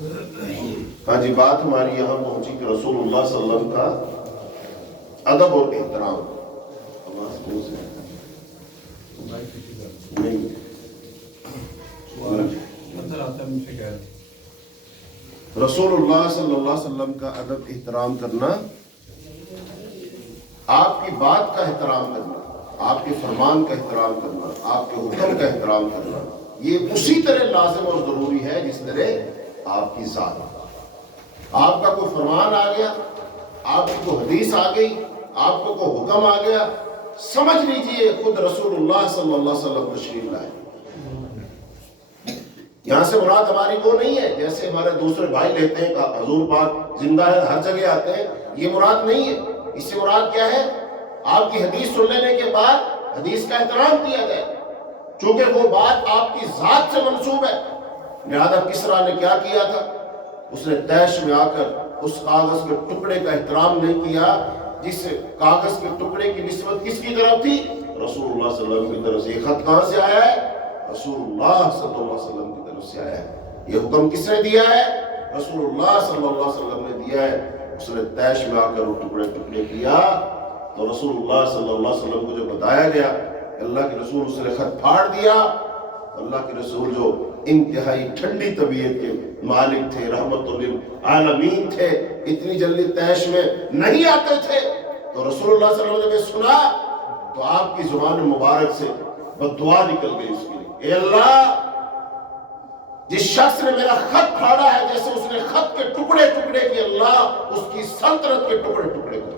ہاں جی، بات ہماری یہاں پہنچی کہ رسول اللہ صلی اللہ علیہ وسلم کا ادب اور احترام. نہیں رسول اللہ صلی اللہ علیہ وسلم کا ادب احترام کرنا، آپ کی بات کا احترام کرنا، آپ کے فرمان کا احترام کرنا، آپ کے حکم کا احترام کرنا، یہ اسی طرح لازم اور ضروری ہے جس طرح آپ کی ذات. آپ کا کوئی فرمان آ گیا، آپ کی کوئی حدیث آ گئی، آپ کو کوئی حکم آ گیا، سمجھ لیجئے خود رسول اللہ صلی اللہ علیہ وسلم تشریف لائے. یہاں سے مراد ہماری وہ نہیں ہے جیسے ہمارے دوسرے بھائی لیتے ہیں کہ حضور پاک زندہ ہے ہر جگہ آتے ہیں، یہ مراد نہیں ہے. اس سے مراد کیا ہے؟ آپ کی حدیث سن لینے کے بعد حدیث کا احترام کیا جائے، چونکہ وہ بات آپ کی ذات سے منسوب ہے. لہذا کسریٰ نے کیا کیا تھا؟ اس نے طیش میں آ کر اس کاغذ کے ٹکڑے کا احترام نہیں کیا جس کاغذ کے ٹکڑے کی نسبت کس کی طرف تھی؟ رسول اللہ صلی اللہ علیہ وسلم کی طرف سے. یہ خط کہاں سے آیا ہے؟ رسول اللہ صلی اللہ علیہ وسلم کی طرف سے آیا ہے. یہ حکم کس نے دیا ہے؟ رسول اللہ صلی اللہ علیہ وسلم نے دیا ہے. اس نے طیش میں آ کر وہ ٹکڑے ٹکڑے کیا تو رسول اللہ صلی اللہ علیہ وسلم کو جو بتایا گیا، اللہ کے رسول اس نے خط پھاڑ دیا. اللہ کے رسول جو انتہائی ٹھنڈی طبیعت کے مالک تھے، رحمت للعالمین تھے، اتنی جلدی طیش میں نہیں آتے تھے. تو رسول اللہ صلی اللہ علیہ وسلم نے سنا تو آپ کی زبان مبارک سے بد دعا نکل گئی اس کے لیے. اے اللہ، جس شخص نے میرا خط پھاڑا ہے جیسے اس نے خط کے ٹکڑے ٹکڑے کیے، اللہ اس کی سلطنت کے ٹکڑے ٹکڑے کر.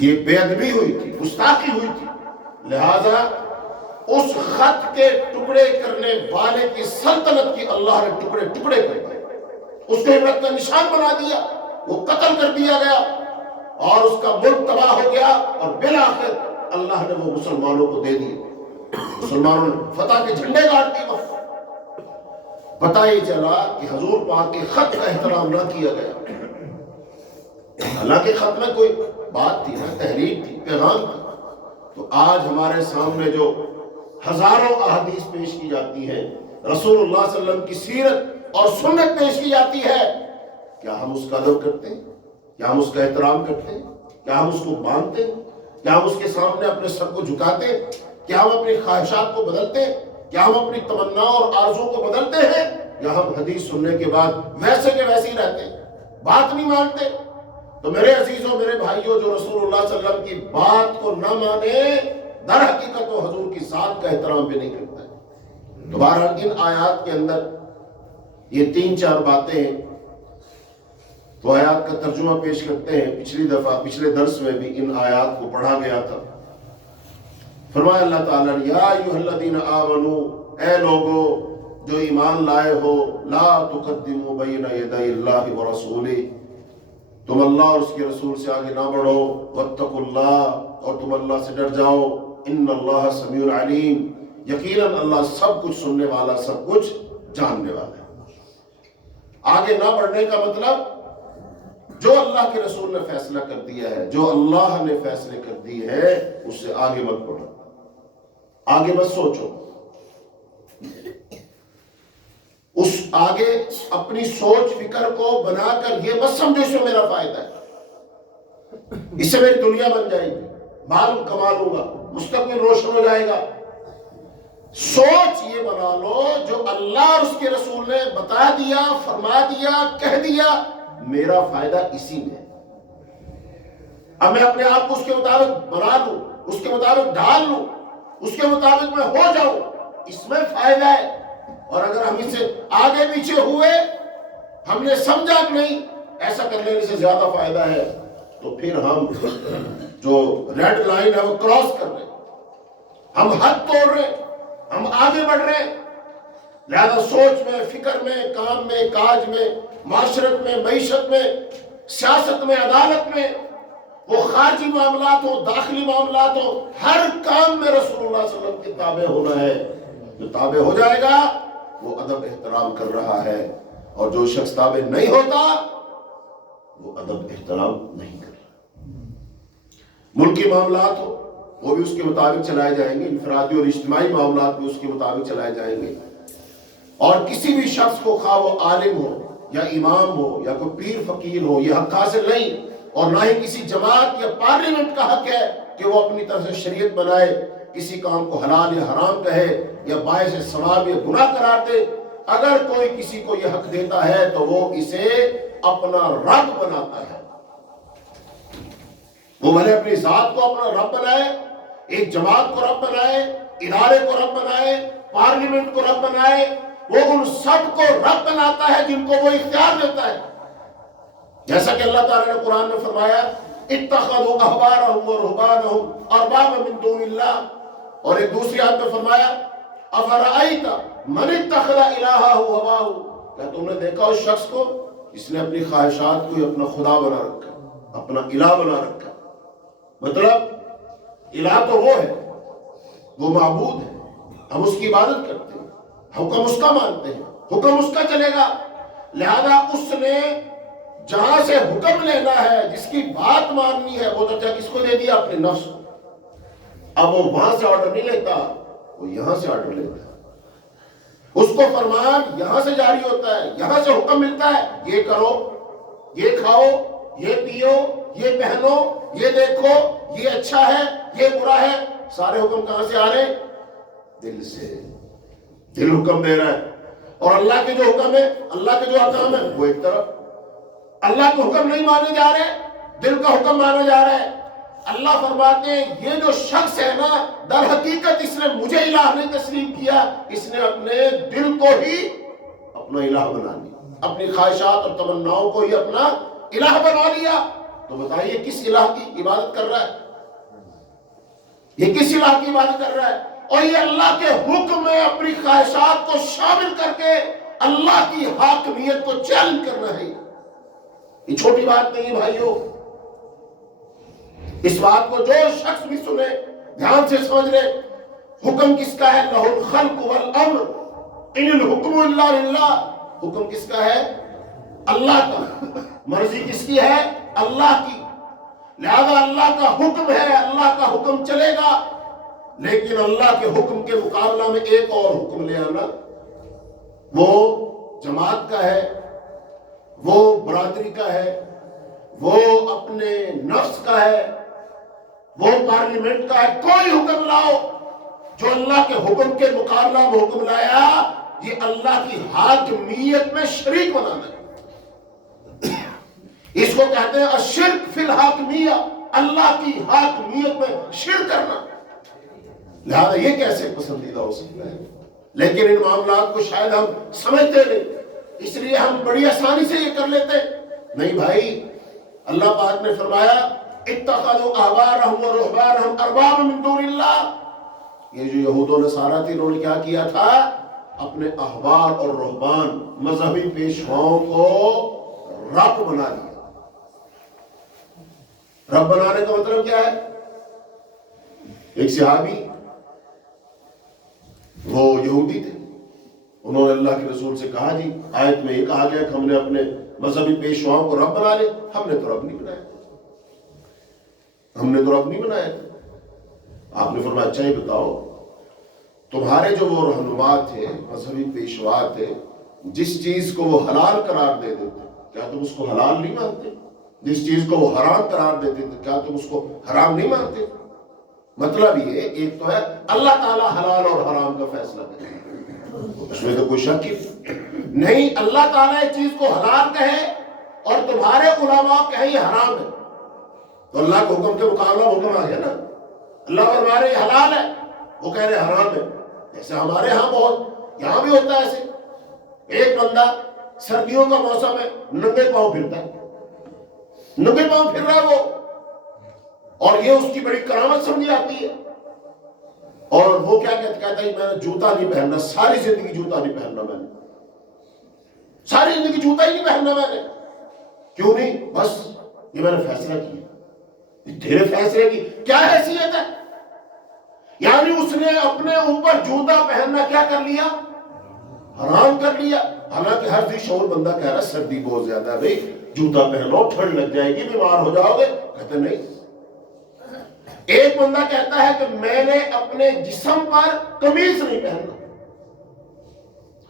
یہ بے ادبی ہوئی تھی، گستاخی ہوئی تھی. لہذا اس خط کے ٹکڑے کرنے والے کی سلطنت کی اللہ نے ٹکڑے ٹکڑے کر دیے، اس کو عبرت کا نشان بنا دیا، وہ قتل کر دیا گیا اور اس کا ملک تباہ ہو گیا. اور بالآخر اللہ نے وہ مسلمانوں کو دے دیے. مسلمانوں نے فتح کے جھنڈے گاڑ دیے. وقت پتہ یہ چلا کہ حضور پاک کے خط کا احترام نہ کیا گیا. حالانکہ خط میں کوئی بات تھی نا، تحریر تھی، پیغام تھا. تو آج ہمارے سامنے جو ہزاروں احادیث پیش کی جاتی ہیں، رسول اللہ صلی اللہ علیہ وسلم کی سیرت اور سنت پیش کی جاتی ہے، کیا ہم اس کا ادب کرتے ہیں؟ کیا ہم اس کا احترام کرتے ہیں؟ کیا ہم اس کو مانتے ہیں؟ کیا ہم اس کے سامنے اپنے سر کو جھکاتے ہیں؟ کیا ہم اپنی خواہشات کو بدلتے ہیں؟ کیا ہم اپنی تمنا اور آرزو کو بدلتے ہیں؟ یا ہم حدیث سننے کے بعد ویسے کے ویسے ہی رہتے ہیں، بات نہیں مانتے؟ تو میرے عزیزوں، میرے بھائیوں، جو رسول اللہ صلی اللہ علیہ وسلم کی بات کو نہ مانے در حقیقت وہ حضور کی ذات کا احترام بھی نہیں کرتا ہے. تو بہرحال ان آیات کے اندر یہ 3-4 باتیں ہیں. تو آیات کا ترجمہ پیش کرتے ہیں. پچھلی دفعہ پچھلے درس میں بھی ان آیات کو پڑھا گیا تھا. فرمایا اللہ تعالیٰ نے، یا ایھا الذین آمنو، اے لوگو جو ایمان لائے ہو، لا تقدموا بین یدی اللہ ورسولہ، تم اللہ اور اس کے رسول سے آگے نہ بڑھو. واتقوا اللہ، اور تم اللہ سے ڈر جاؤ. ان اللہ سمیع علیم، یقیناً اللہ سب کچھ سننے والا، سب کچھ جاننے والا ہے. آگے نہ بڑھنے کا مطلب جو اللہ کے رسول نے فیصلہ کر دیا ہے، جو اللہ نے فیصلے کر دی ہے، اس سے آگے مت بڑھو، آگے مت سوچو. اس آگے اپنی سوچ فکر کو بنا کر یہ مت سمجھو اس میں میرا فائدہ ہے، اس سے میری دنیا بن جائے گی، مال کما لوں گا، مستقبل روشن ہو جائے گا. سوچ یہ بنا لو جو اللہ اور اس کے رسول نے بتا دیا، فرما دیا، کہہ دیا، میرا فائدہ اسی میں ہے. اب میں اپنے آپ کو اس کے مطابق بنا لوں، اس کے مطابق ڈھال لوں، اس کے مطابق میں ہو جاؤں، اس میں فائدہ ہے. اور اگر ہم اس سے آگے پیچھے ہوئے، ہم نے سمجھا کہ نہیں ایسا کر لینے سے زیادہ فائدہ ہے، تو پھر ہم جو ریڈ لائن ہے وہ کراس کر رہے ہیں، ہم حد توڑ رہے ہیں، ہم آگے بڑھ رہے ہیں. لہذا سوچ میں، فکر میں، کام میں، کاج میں، معاشرت میں، معیشت میں، سیاست میں، عدالت میں، وہ خارجی معاملات ہو، داخلی معاملات ہو، ہر کام میں رسول اللہ صلی اللہ علیہ وسلم کی تابع ہونا ہے. جو تابع ہو جائے گا وہ ادب احترام کر رہا ہے، اور جو شخص تابع نہیں ہوتا وہ ادب احترام نہیں کر رہا. ملکی معاملات ہو وہ بھی اس کے مطابق چلائے جائیں گے، انفرادی اور اجتماعی معاملات بھی اس کے مطابق چلائے جائیں گے. اور کسی بھی شخص کو خواہ وہ عالم ہو یا امام ہو یا کوئی پیر فقیر ہو یہ حق حاصل نہیں، اور نہ ہی کسی جماعت یا پارلیمنٹ کا حق ہے کہ وہ اپنی طرف سے شریعت بنائے، کسی کام کو حلال یا حرام کہے یا باعث ثواب یا گناہ قرار دے۔ اگر کوئی کسی کو یہ حق دیتا ہے تو وہ اسے اپنا رب بناتا ہے۔ وہ بھلے اپنی ذات کو اپنا رب بنائے، ایک جماعت کو رب بنائے، ادارے کو رب بنائے، پارلیمنٹ کو رب بنائے، وہ ان سب کو رب بناتا ہے جن کو وہ اختیار دیتا ہے۔ جیسا کہ اللہ تعالیٰ نے قرآن میں فرمایا اتخذوا احبارهم ورهبانهم اربابا من دون اللہ، اور ایک دوسری آیت میں فرمایا افرأیت من اتخذ الہہ ہواہ، کیا تم نے دیکھا اس شخص کو جس نے اپنی خواہشات کو اپنا خدا بنا رکھا، اپنا الہ بنا رکھا؟ مطلب الہ تو وہ ہے، وہ معبود ہے، ہم اس کی عبادت کرتے ہیں، حکم اس کا مانتے ہیں، حکم اس کا چلے گا، لہذا اس نے جہاں سے حکم لینا ہے، جس کی بات ماننی ہے، وہ درجہ کس کو دے دیا؟ اپنے نفس کو۔ اب وہ وہاں سے آرڈر نہیں لیتا، وہ یہاں سے آرڈر لیتا ہے۔ اس کو فرمان یہاں سے جاری ہوتا ہے، یہاں سے حکم ملتا ہے، یہ کرو، یہ کھاؤ، یہ پیو، یہ پہنو، یہ دیکھو، یہ اچھا ہے، یہ برا ہے۔ سارے حکم کہاں سے آ رہے ہیں؟ دل سے۔ دل حکم دے رہا ہے، اور اللہ کے جو حکم ہے، اللہ کے جو احکام ہے وہ ایک طرف۔ اللہ کے حکم نہیں مانے جا رہے، دل کا حکم مانا جا رہا ہے۔ اللہ فرماتے ہیں یہ جو شخص ہے نا، در حقیقت اس نے مجھے الہ نہیں تسلیم کیا، اس نے اپنے دل کو ہی اپنا الہ بنا لیا، اپنی خواہشات اور تمناؤں کو ہی اپنا الہ بنا لیا۔ تو بتائیے کس الہ کی عبادت کر رہا ہے؟ یہ کس الہ کی عبادت کر رہا ہے؟ اور یہ اللہ کے حکم میں اپنی خواہشات کو شامل کر کے اللہ کی حاکمیت کو چیلنج کرنا ہے۔ یہ چھوٹی بات نہیں بھائیو، اس بات کو جو شخص بھی سنے دھیان سے سمجھ لے۔ حکم کس کا ہے؟ لہ الخلق والامر ان الحکم الا للہ۔ حکم کس کا ہے؟ اللہ کا۔ مرضی کس کی ہے؟ اللہ کی۔ لہذا اللہ کا حکم ہے، اللہ کا حکم چلے گا، لیکن اللہ کے حکم کے مقابلہ میں ایک اور حکم لے آنا، وہ جماعت کا ہے، وہ برادری کا ہے، وہ اپنے نفس کا ہے، وہ پارلیمنٹ کا ہے۔ کوئی حکم لاؤ جو اللہ کے حکم کے مقابلہ میں حکم لایا، یہ اللہ کی حاکمیت میں شریک بنانا ہے۔ اس کو کہتے ہیں الشرک فی الحاکمیہ، اللہ کی حاکمیت میں شرک کرنا۔ لہذا یہ کیسے پسندیدہ ہو سکتا ہے؟ لیکن ان معاملات کو شاید ہم سمجھتے نہیں، اس لیے ہم بڑی آسانی سے یہ کر لیتے۔ نہیں بھائی، اللہ پاک نے فرمایا اتخذوا احبارهم ورهبانهم اربابا من دون اللہ۔ یہ جو یہود و نصارہ تھے، انہوں نے کیا کیا تھا؟ اپنے احبار اور رہبان، مذہبی پیشواؤں کو رب بنا لیا۔ رب بنانے کا مطلب کیا ہے؟ ایک صحابی، وہ یہودی تھے، انہوں نے اللہ کے رسول سے کہا جی آیت میں یہ کہا گیا کہ ہم نے اپنے مذہبی پیشواؤں کو رب بنا لے۔ ہم نے تو رب نہیں بنایا، ہم نے تو رب نہیں بنایا۔ آپ نے فرمایا اچھا یہ بتاؤ، تمہارے جو وہ رہنما تھے، مذہبی پیشوا تھے، جس چیز کو وہ حلال قرار دے دیتے، کیا تم اس کو حلال نہیں مانتے؟ جس چیز کو وہ حرام قرار دیتے تھے، کیا تم اس کو حرام نہیں مانتے؟ مطلب یہ ایک تو ہے اللہ تعالیٰ حلال اور حرام کا فیصلہ کرے، اس میں تو کوئی شک ہی نہیں۔ اللہ تعالیٰ ایک چیز کو حلال کہے اور تمہارے علماء کہیں یہ حرام ہے، تو اللہ کے حکم کے مقابلہ حکم آ گیا نا۔ اللہ فرما رہے یہ حلال ہے، وہ کہہ رہے حرام ہے۔ ایسے ہمارے ہاں بہت، یہاں بھی ہوتا ہے ایسے، ایک بندہ سردیوں کا موسم ہے، ننگے پاؤں پھرتا ہے، ننگے پاؤں پھر رہا ہے وہ، اور یہ اس کی بڑی کرامت سمجھی آتی ہے۔ اور وہ کیا کہتا ہے میں نے جوتا نہیں پہننا، ساری زندگی جوتا نہیں پہننا، میں نے ساری زندگی جوتا ہی نہیں پہننا میں نے۔ کیوں نہیں؟ بس یہ میں نے فیصلہ کیا۔ تیرے فیصلے کی کیا حیثیت ہے؟ یعنی اس نے اپنے اوپر جوتا پہننا کیا کر لیا؟ حرام کر لیا۔ حالانکہ ہر ذی شعور بندہ کہہ رہا ہے سردی بہت زیادہ ہے بھائی، جوتا پہن لو، ٹھنڈ لگ جائے گی، بیمار ہو جاؤ گے۔ کہتے نہیں۔ ایک بندہ کہتا ہے کہ میں نے اپنے جسم پر قمیص نہیں پہننا،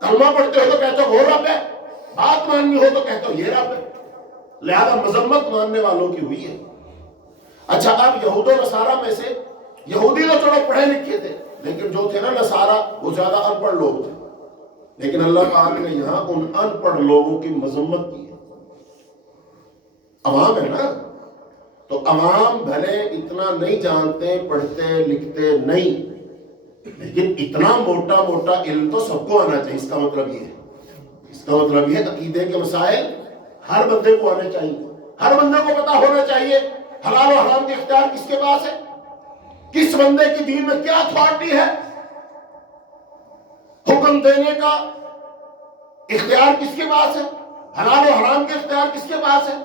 کلمہ پڑھتے ہو تو کہتے ہو وہ رب ہے، بات ماننی ہو تو کہتے ہو یہ رب ہے، لہذا مذمت ماننے والوں کی ہوئی ہے۔ اچھا اب یہود و نصارہ میں سے یہودی تو چلو پڑھے لکھے تھے، لیکن جو تھے نا نصارہ وہ زیادہ ان پڑھ لوگ تھے، لیکن اللہ پاک نے یہاں ان ان پڑھ لوگوں کی مذمت کی ہے۔ عوام ہے نا، تو عوام بھلے اتنا نہیں جانتے، پڑھتے لکھتے نہیں، لیکن اتنا موٹا موٹا علم تو سب کو آنا چاہیے۔ اس کا مطلب یہ ہے، اس کا مطلب یہ ہے عقیدے کے مسائل ہر بندے کو آنے چاہیے، ہر بندے کو پتا ہونا چاہیے حلال و حرام کے اختیار کس کے پاس ہے، کس بندے کی دین میں کیا اتھارٹی ہے، حکم دینے کا اختیار کس کے پاس ہے، حلال و حرام کے اختیار کس کے پاس ہے۔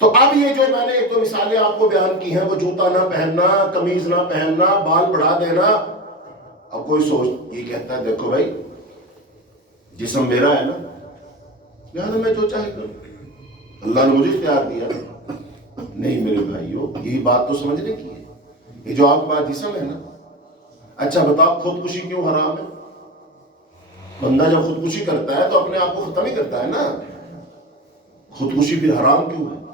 تو اب یہ جو میں نے ایک دو مثالیں آپ کو بیان کی ہیں، وہ جوتا نہ پہننا، قمیض نہ پہننا، بال بڑھا دینا، اب کوئی سوچ یہ کہتا ہے دیکھو بھائی جسم میرا ہے نا، لہذا میں جو چاہے کروں، اللہ نے مجھے اختیار دیا۔ نہیں میرے بھائیو، یہی بات تو سمجھنے کی ہے۔ یہ جو آپ کے پاس جسم ہے نا، اچھا بتاؤ خودکشی کیوں حرام ہے؟ بندہ جب خودکشی کرتا ہے تو اپنے آپ کو ختم ہی کرتا ہے نا، خودکشی پھر حرام کیوں ہے؟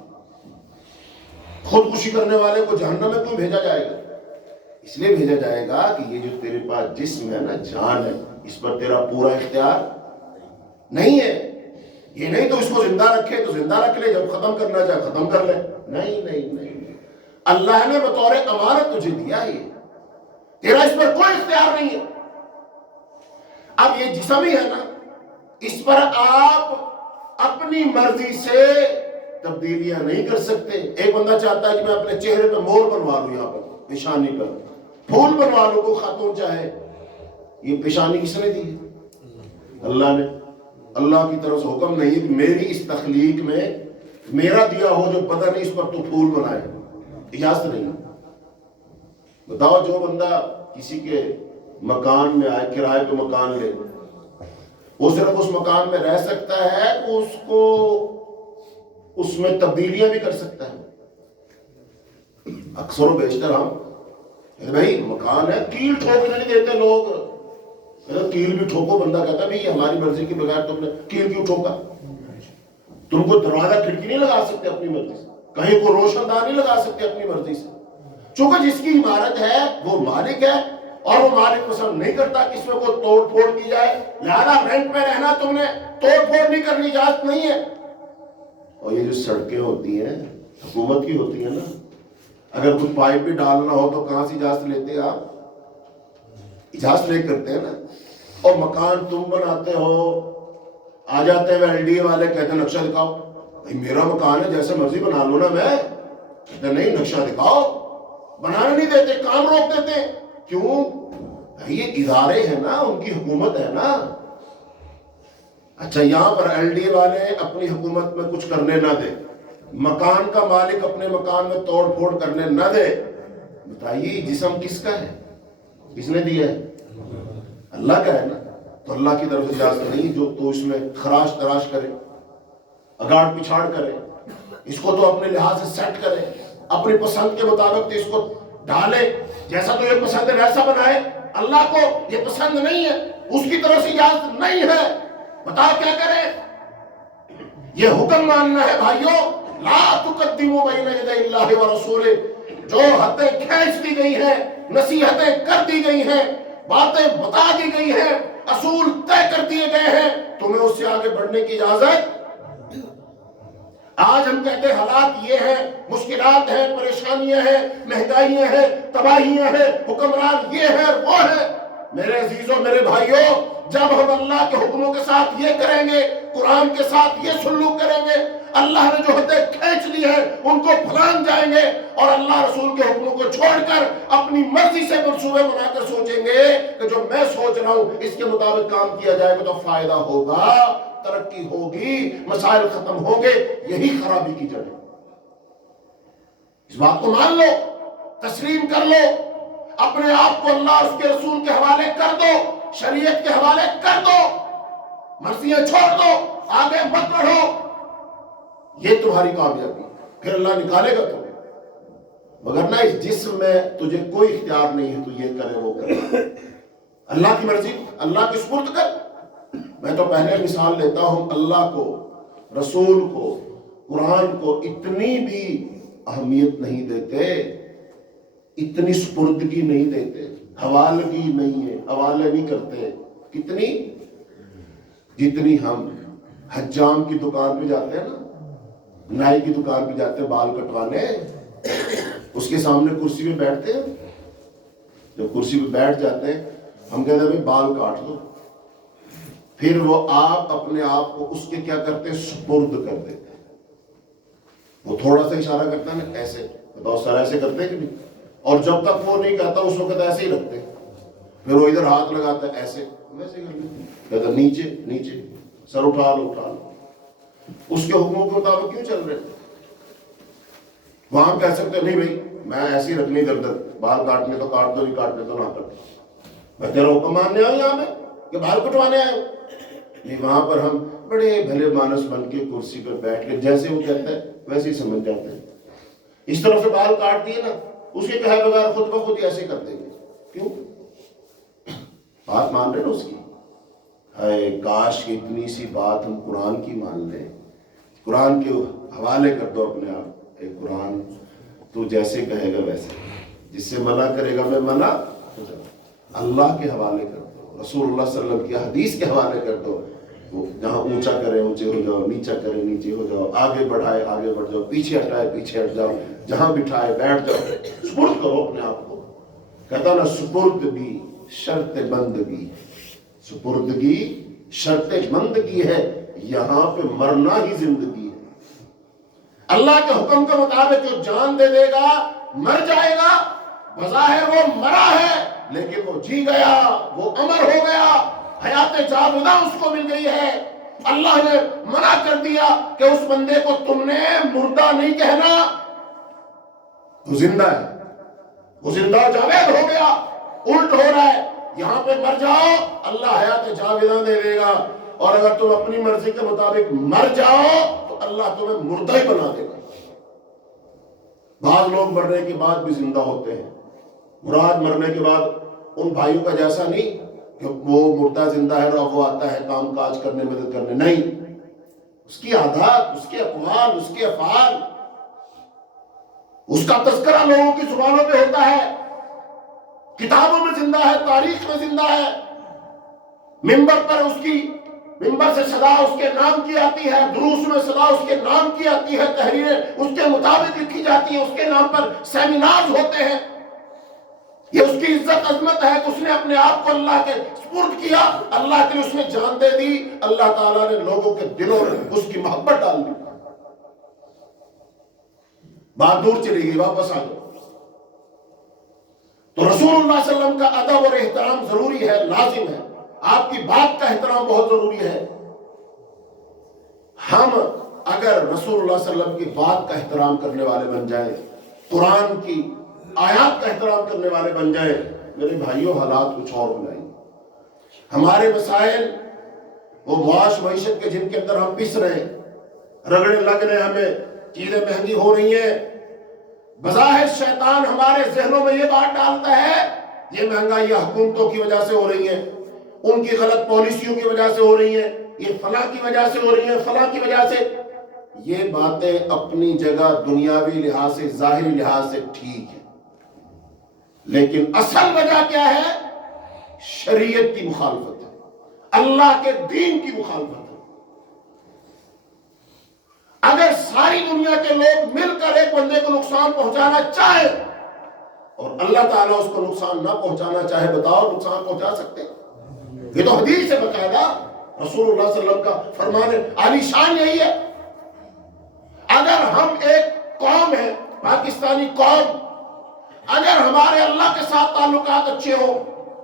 خودکشی کرنے والے کو جہنم میں کیوں بھیجا جائے گا؟ اس لیے بھیجا جائے گا کہ یہ جو تیرے پاس جسم ہے نا، جان ہے، اس پر تیرا پورا اختیار نہیں ہے۔ یہ نہیں تو اس کو زندہ رکھے تو زندہ رکھ لے، جب ختم کرنا چاہے ختم کر لے، نہیں نہیں نہیں، اللہ نے بطور امانت تجھے دیا ہے، تیرا اس پر کوئی اختیار نہیں ہے۔ اب یہ جسم ہی ہے نا، اس پر آپ اپنی مرضی سے تبدیلیاں نہیں کر سکتے۔ ایک بندہ چاہتا ہے کہ میں اپنے چہرے پہ مور بنوا لوں، یہاں پر پیشانی پر پھول بنوا لوں، کو خاتون چاہے، یہ پیشانی کس نے دی ہے؟ اللہ نے۔ اللہ کی طرف سے حکم نہیں کہ میری اس تخلیق میں میرا دیا ہو جو بدن اس پر تو پھول بنائے، اجازت نہیں۔ بتاؤ جو بندہ کسی کے مکان میں آئے، کرائے پہ مکان لے، وہ صرف اس مکان میں رہ سکتا ہے، اس کو اس میں تبدیلیاں بھی کر سکتا ہے۔ اکثر و بیشتر ہم بھائی مکان ہے، کیل ٹھوکنے نہیں دیتے لوگ، کیل بھی ٹھوکو، بندہ کہتا ہے بھائی ہماری مرضی کے بغیر تم نے کیل کیوں ٹھوکا؟ تم کو دروازہ کھڑکی نہیں لگا سکتے اپنی مرضی سے، کہیں کو روشن دان نہیں لگا سکتے اپنی مرضی سے، چونکہ جس کی عمارت ہے وہ مالک ہے، اور وہ مالک پسند نہیں کرتا کہ اس میں کوئی توڑ پھوڑ کی جائے، لہذا رینٹ پہ رہنا تم نے توڑ پھوڑ نہیں کرنی، اجازت نہیں ہے۔ اور یہ جو سڑکیں ہوتی ہیں حکومت کی ہوتی ہیں نا، اگر کچھ پائپ بھی ڈالنا ہو تو کہاں سے اجازت لیتے ہیں آپ؟ اجازت لے کرتے ہیں نا۔ اور مکان تم بناتے ہو، آ جاتے ہیں ایل ڈی اے والے، کہتے ہیں نقشہ دکھاؤ، بھائی میرا مکان ہے جیسے مرضی بنا لو نا، میں کہتے ہیں نہیں نقشہ دکھاؤ، بنانے نہیں دیتے، کام روک دیتے۔ کیوں؟ یہ ادارے ہیں نا، ان کی حکومت ہے نا۔ اچھا یہاں پر ایل ڈی اے والے اپنی حکومت میں کچھ کرنے نہ دے، مکان کا مالک اپنے مکان میں توڑ پھوڑ کرنے نہ دے، بتائیے جسم کس کا ہے؟ کس نے دیا ہے؟ اللہ کا ہے نا۔ تو اللہ کی طرف سے اجازت نہیں جو تو اس میں خراش تراش کرے، اگاڑ پچھاڑ کرے، اس کو تو اپنے لحاظ سے سیٹ کرے، اپنی پسند کے مطابق اس کو ڈالے، جیسا تو یہ پسند ہے ویسا بنائے۔ اللہ کو یہ پسند نہیں ہے، اس کی طرف سے اجازت نہیں ہے، بتاؤ کیا کرے؟ یہ حکم ماننا ہے بھائیو، لا تقدموا بین یدی اللہ ورسولہ۔ جو حدیں کھینچ دی گئی ہیں، نصیحتیں کر دی گئی ہیں، باتیں بتا دی گئی ہیں، اصول طے کر دیے گئے ہیں، تمہیں اس سے آگے بڑھنے کی اجازت۔ آج ہم کہتے ہیں حالات یہ ہیں، مشکلات ہیں، پریشانیاں ہیں، مہنگائیاں ہیں، تباہیاں ہیں، حکمران یہ ہے وہ ہے۔ میرے عزیزوں، میرے بھائیوں، جب ہم اللہ کے حکموں کے ساتھ یہ کریں گے، قرآن کے ساتھ یہ سلوک کریں گے، اللہ نے جو حدیں کھینچ لی ہیں ان کو پھلانگ جائیں گے، اور اللہ رسول کے حکموں کو چھوڑ کر اپنی مرضی سے منصوبے بنا کر سوچیں گے کہ جو میں سوچ رہا ہوں اس کے مطابق کام کیا جائے گا تو فائدہ ہوگا، ترقی ہوگی، مسائل ختم ہوں گے۔ یہی خرابی کی جڑ ہے۔ اس بات کو مان لو، تسلیم کر لو، اپنے آپ کو اللہ اور اس کے رسول کے حوالے کر دو، شریعت کے حوالے کر دو، مرضیاں چھوڑ دو، آگے مت بڑھو۔ یہ تمہاری کامیابی، پھر اللہ نکالے گا تمہیں، مگر نہ اس جسم میں تجھے کوئی اختیار نہیں ہے تو یہ کرے وہ کرے۔ اللہ کی مرضی اللہ کے سپرد کر. میں تو پہلے مثال لیتا ہوں, اللہ کو, رسول کو, قرآن کو اتنی بھی اہمیت نہیں دیتے, اتنی سپردگی نہیں دیتے, حوالگی نہیں ہے, حوالے نہیں کرتے. کتنی؟ جتنی ہم حجام کی دکان پہ جاتے ہیں نا, نائی کی دکان پہ جاتے ہیں بال کٹوانے, اس کے سامنے کرسی پہ بیٹھتے ہیں. جب کرسی پہ بیٹھ جاتے ہیں ہم کہتے ہیں بھائی بال کاٹ دو, پھر وہ آپ اپنے آپ کو اس کے کیا کرتے ہیں, سپرد کر دیتے ہیں. وہ تھوڑا سا اشارہ کرتا ہے نا ایسے, بتاؤ سر ایسے کرتے ہیں کہ نہیں؟ اور جب تک وہ نہیں کہتا اس وقت ایسے ہی رکھتے ہیں. پھر وہ ادھر ہاتھ لگاتا ہے ایسے, ویسے کر لیتے ہیں, کہتا ہے نیچے نیچے, سر اٹھا لو اٹھا لو. اس کے حکموں کے مطابق کیوں چل رہے ہیں؟ وہاں کہہ سکتے نہیں بھائی میں ایسے ہی رکھنی ادھر ادھر, بال کاٹنے تو کاٹ دو, نہیں کاٹنے تو نہ کاٹو, میں تیرا حکم ماننے آؤں یہاں پہ کہ بال کٹوانے آئے ہو. نہیں, وہاں پر ہم بڑے بھلے مانس بن کے کرسی پر بیٹھ کے جیسے وہ کہتا ہے ویسے ہی سمجھ جاتے ہیں. اس طرف سے بال کاٹ دیے نا, اس کے کہے بغیر خود بخود ہی ایسے کر دیں گے. کیوں؟ بات مان رہے نا اس کی. ہے کاش کہ اتنی سی بات ہم قرآن کی مان لیں. قرآن کے حوالے کر دو اپنے آپ. اے قرآن تو جیسے کہے گا ویسے, جس سے منع کرے گا میں منع ہو جاؤں. اللہ کے حوالے کر دو, رسول اللہ صلی اللہ علیہ وسلم کی حدیث کے حوالے کر دو. وہ جہاں اونچا کرے اونچے ہو جاؤ, نیچا کرے نیچے ہو جاؤ, آگے بڑھائے آگے بڑھ جاؤ, پیچھے ہٹائے پیچھے ہٹ جاؤ, جہاں بٹھائے بیٹھ جاؤ. سپرد کرو اپنے آپ کو. کہتا نا سپردگی شرط بندگی, سپردگی شرط بندگی ہے, یہاں پہ مرنا ہی زندگی ہے. اللہ کے حکم کے مطابق جو جان دے دے گا مر جائے گا, بظاہر وہ مرا ہے لیکن وہ جی گیا, وہ امر ہو گیا, حیات جاودہ اس کو مل گئی ہے. اللہ نے منع کر دیا کہ اس بندے کو تم نے مردہ نہیں کہنا, وہ زندہ ہے, وہ زندہ جاوید ہو گیا. الٹ ہو رہا ہے, یہاں پہ مر جاؤ اللہ حیات جاودہ دے دے گا, اور اگر تم اپنی مرضی کے مطابق مر جاؤ تو اللہ تمہیں مردہ ہی بنا دے گا. بعض لوگ مرنے کے بعد بھی زندہ ہوتے ہیں. مراد مرنے کے بعد ان بھائیوں کا جیسا نہیں کہ وہ مردہ زندہ ہے اور وہ آتا ہے کام کاج کرنے مدد کرنے, نہیں. اس کی عادات, اس کے اقوال, اس کے افعال, اس کا تذکرہ لوگوں کی زبانوں پہ ہوتا ہے, کتابوں میں زندہ ہے, تاریخ میں زندہ ہے. منبر پر اس کی منبر سے صدا اس کے نام کی آتی ہے, دروس میں صدا اس کے نام کی آتی ہے, تحریریں اس کے مطابق لکھی جاتی ہیں, اس کے نام پر سیمینارز ہوتے ہیں. یہ اس کی عزت عظمت ہے کہ اس نے اپنے آپ کو اللہ کے سپرد کیا, اللہ کے لیے اس نے جان دے دی. اللہ تعالیٰ نے لوگوں کے دلوں میں اس کی محبت ڈال دی. بات دور چلی گئی, واپس آ جاؤ. تو رسول اللہ صلی اللہ علیہ وسلم کا ادب اور احترام ضروری ہے, لازم ہے. آپ کی بات کا احترام بہت ضروری ہے. ہم اگر رسول اللہ صلی اللہ علیہ وسلم کی بات کا احترام کرنے والے بن جائیں, قرآن کی آیات کا احترام کرنے والے بن جائیں, میرے بھائیوں حالات کچھ اور بنائیں. ہمارے مسائل وہ معاش معیشت کے جن کے اندر ہم پس رہے ہیں, رگڑے لگ رہے ہیں, ہمیں چیزیں مہنگی ہو رہی ہیں. بظاہر شیطان ہمارے ذہنوں میں یہ بات ڈالتا ہے یہ مہنگائی حکومتوں کی وجہ سے ہو رہی ہے, ان کی غلط پالیسیوں کی وجہ سے ہو رہی ہیں, یہ فلاں کی وجہ سے ہو رہی ہیں, فلاں کی وجہ سے. یہ باتیں اپنی جگہ دنیاوی لحاظ سے, ظاہری لحاظ سے ٹھیک ہے, لیکن اصل وجہ کیا ہے؟ شریعت کی مخالفت ہے, اللہ کے دین کی مخالفت ہے. اگر ساری دنیا کے لوگ مل کر ایک بندے کو نقصان پہنچانا چاہے اور اللہ تعالیٰ اس کو نقصان نہ پہنچانا چاہے, بتاؤ نقصان پہنچا سکتے؟ یہ تو حدیث سے باقاعدہ رسول اللہ صلی اللہ علیہ وسلم کا فرمان عالی شان یہی ہے. اگر ہم ایک قوم ہے, پاکستانی قوم, اگر ہمارے اللہ کے ساتھ تعلقات اچھے ہو,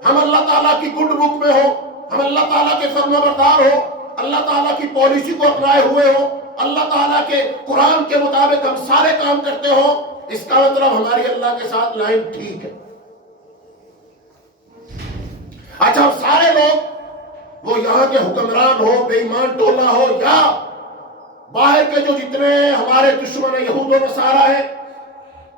ہم اللہ تعالیٰ کی گڈ بک میں ہو, ہم اللہ تعالیٰ کے فرما بردار ہو, اللہ تعالیٰ کی پالیسی کو اپنائے ہوئے ہو, اللہ تعالیٰ کے قرآن کے مطابق ہم سارے کام کرتے ہو, اس کا مطلب ہماری اللہ کے ساتھ لائن ٹھیک ہے. اچھا سارے لوگ وہ یہاں کے حکمران ہو, بے ایمان ٹولہ ہو, یا باہر کے جو جتنے ہمارے دشمن یہود و نصارہ ہیں,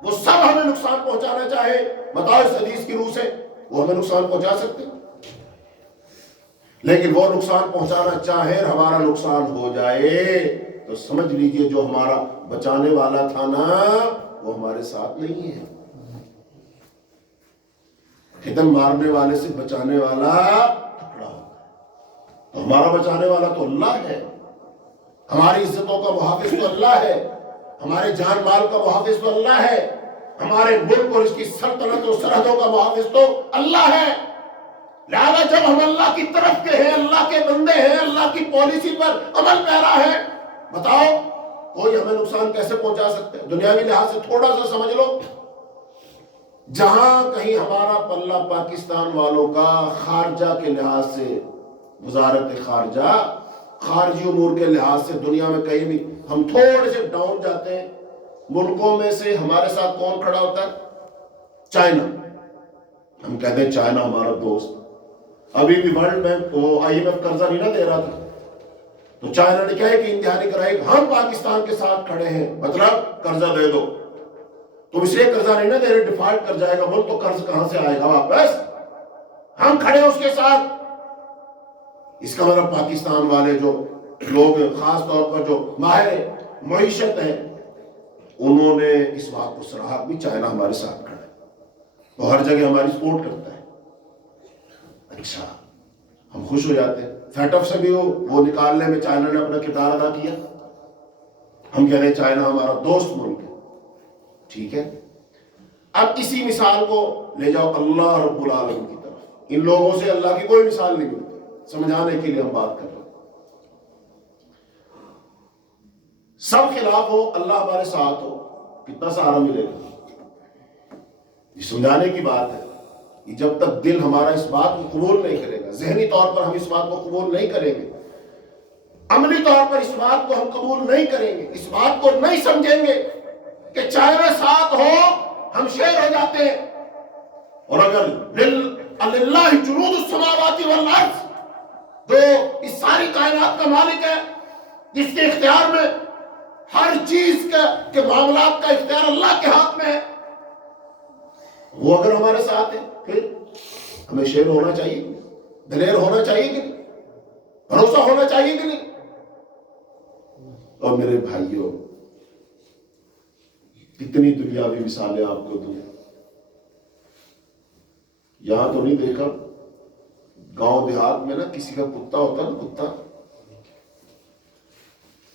وہ سب ہمیں نقصان پہنچانا چاہے, بتاؤ اس حدیث کی روح سے وہ ہمیں نقصان پہنچا سکتے؟ لیکن وہ نقصان پہنچانا چاہے اور ہمارا نقصان ہو جائے تو سمجھ لیجئے جو ہمارا بچانے والا تھا نا وہ ہمارے ساتھ نہیں ہے. ختم مارنے والے سے بچانے والا ٹکڑا ہوتا ہے. تو ہمارا بچانے والا تو اللہ ہے. ہماری عزتوں کا محافظ تو اللہ ہے. ہمارے جان مال کا محافظ تو اللہ ہے. ہمارے ملک اور اس کی سلطنت و سرحدوں کا محافظ تو اللہ ہے. لہذا جب ہم اللہ کی طرف کے ہیں, اللہ کے بندے ہیں, اللہ کی پالیسی پر عمل پیرا ہے, بتاؤ کوئی ہمیں نقصان کیسے پہنچا سکتے ہیں؟ دنیاوی لحاظ سے تھوڑا سا سمجھ لو, جہاں کہیں ہمارا پلہ پاکستان والوں کا خارجہ کے لحاظ سے, وزارت خارجہ, خارجی امور کے لحاظ سے دنیا میں کہیں بھی ہم تھوڑے سے ڈاؤن جاتے ہیں, ملکوں میں سے ہمارے ساتھ کون کھڑا ہوتا ہے؟ چائنا. ہم کہتے ہیں چائنا ہمارا دوست. ابھی بھی ورلڈ بینک کو IMF قرضہ نہیں نہ دے رہا تھا تو چائنا نے کیا ہے کہ امتحانی کرائی کہ ہم پاکستان کے ساتھ کھڑے ہیں, مطلب قرضہ دے دو. تم اس لیے قرضہ نہیں نہ دے رہے, ڈیفالٹ کر جائے گا ملک تو قرض کہاں سے آئے گا واپس؟ ہم کھڑے ہیں اس کے ساتھ. اس کا مطلب پاکستان والے جو لوگ خاص طور پر جو ماہر معیشت ہیں انہوں نے اس بات کو سراہا بھی چائنا ہمارے ساتھ کھڑا ہے, وہ ہر جگہ ہماری سپورٹ کرتا ہے. اچھا, ہم خوش ہو جاتے ہیں. فیٹف سے بھی وہ نکالنے میں چائنا نے اپنا کردار ادا کیا. ہم کہہ رہے ہیں چائنا ہمارا دوست ملک ہے. ٹھیک ہے, اب اسی مثال کو لے جاؤ اللہ رب العالمین کی طرف. ان لوگوں سے اللہ کی کوئی مثال نہیں ملتی. سمجھانے کے لیے ہم بات کر رہے ہیں. سب خلاف ہو, اللہ ہمارے ساتھ ہو, کتنا سہارا ملے گا؟ یہ سمجھانے کی بات ہے. جب تک دل ہمارا اس بات کو قبول نہیں کرے گا, ذہنی طور پر ہم اس بات کو قبول نہیں کریں گے, عملی طور پر اس بات کو ہم قبول نہیں کریں گے, اس بات کو نہیں سمجھیں گے کہ چاہے ساتھ ہو ہم شیر ہو جاتے ہیں. اور اگر للہ جنود السماوات والارض, جو اس ساری کائنات کا مالک ہے, جس کے اختیار میں ہر چیز کے معاملات کا اختیار اللہ کے ہاتھ میں ہے, وہ اگر ہمارے ساتھ ہے پھر ہمیں شیر ہونا چاہیے, دلیر ہونا چاہیے کہ نہیں, بھروسہ ہونا چاہیے کہ نہیں؟ اور میرے بھائیوں, کتنی دنیاوی مثالیں آپ کو دوں. یہاں تو نہیں دیکھا, گاؤں دیہات میں نا کسی کا کتا ہوتا نا, کتا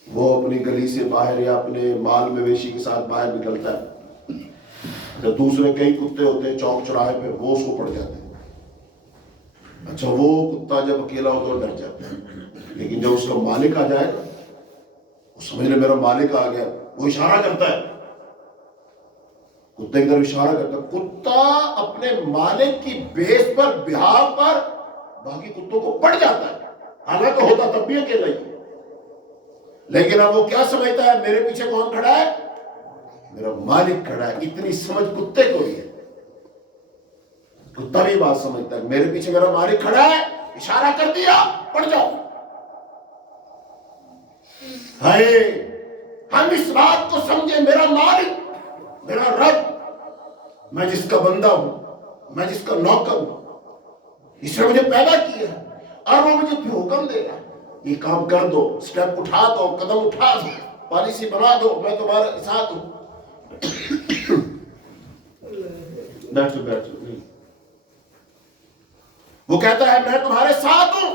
وہ اپنی گلی سے باہر یا اپنے مال مویشی کے ساتھ باہر نکلتا ہے, جب دوسرے کئی کتے ہوتے ہیں چوک چوراہے پہ, وہ اس کو پڑ جاتے ہیں. اچھا, وہ کتا جب اکیلا ہوتا ہے ڈر جاتا ہے, لیکن جب اس کا مالک آ جائے, وہ سمجھ لے میرا مالک آ گیا, وہ اشارہ کرتا ہے, کتے کی طرف اشارہ کرتا ہے. کتا اپنے مالک کی بیس پر, بہا پر باقی کتوں کو پڑ جاتا ہے, حالانکہ ہوتا تب بھی اکیلا ہی. لیکن اب وہ کیا سمجھتا ہے, میرے پیچھے کون کھڑا ہے؟ میرا مالک کھڑا ہے. اتنی سمجھ کتے کو ہی ہے. کتا بھی بات سمجھتا ہے, میرے پیچھے میرا مالک کھڑا ہے, اشارہ کر دیا, پڑ جاؤ. ہائے, ہم اس بات کو سمجھے, میرا مالک, میرا رب, میں جس کا بندہ ہوں, میں جس کا نوکر ہوں, اس نے مجھے پیدا کیا ہے, اور وہ مجھے پھر حکم دے رہا ہے, یہ کام کر دو, سٹیپ اٹھا دو, قدم اٹھا دو, پالیسی بنا دو, میں تمہارے ساتھ ہوں. وہ کہتا ہے میں تمہارے ساتھ ہوں.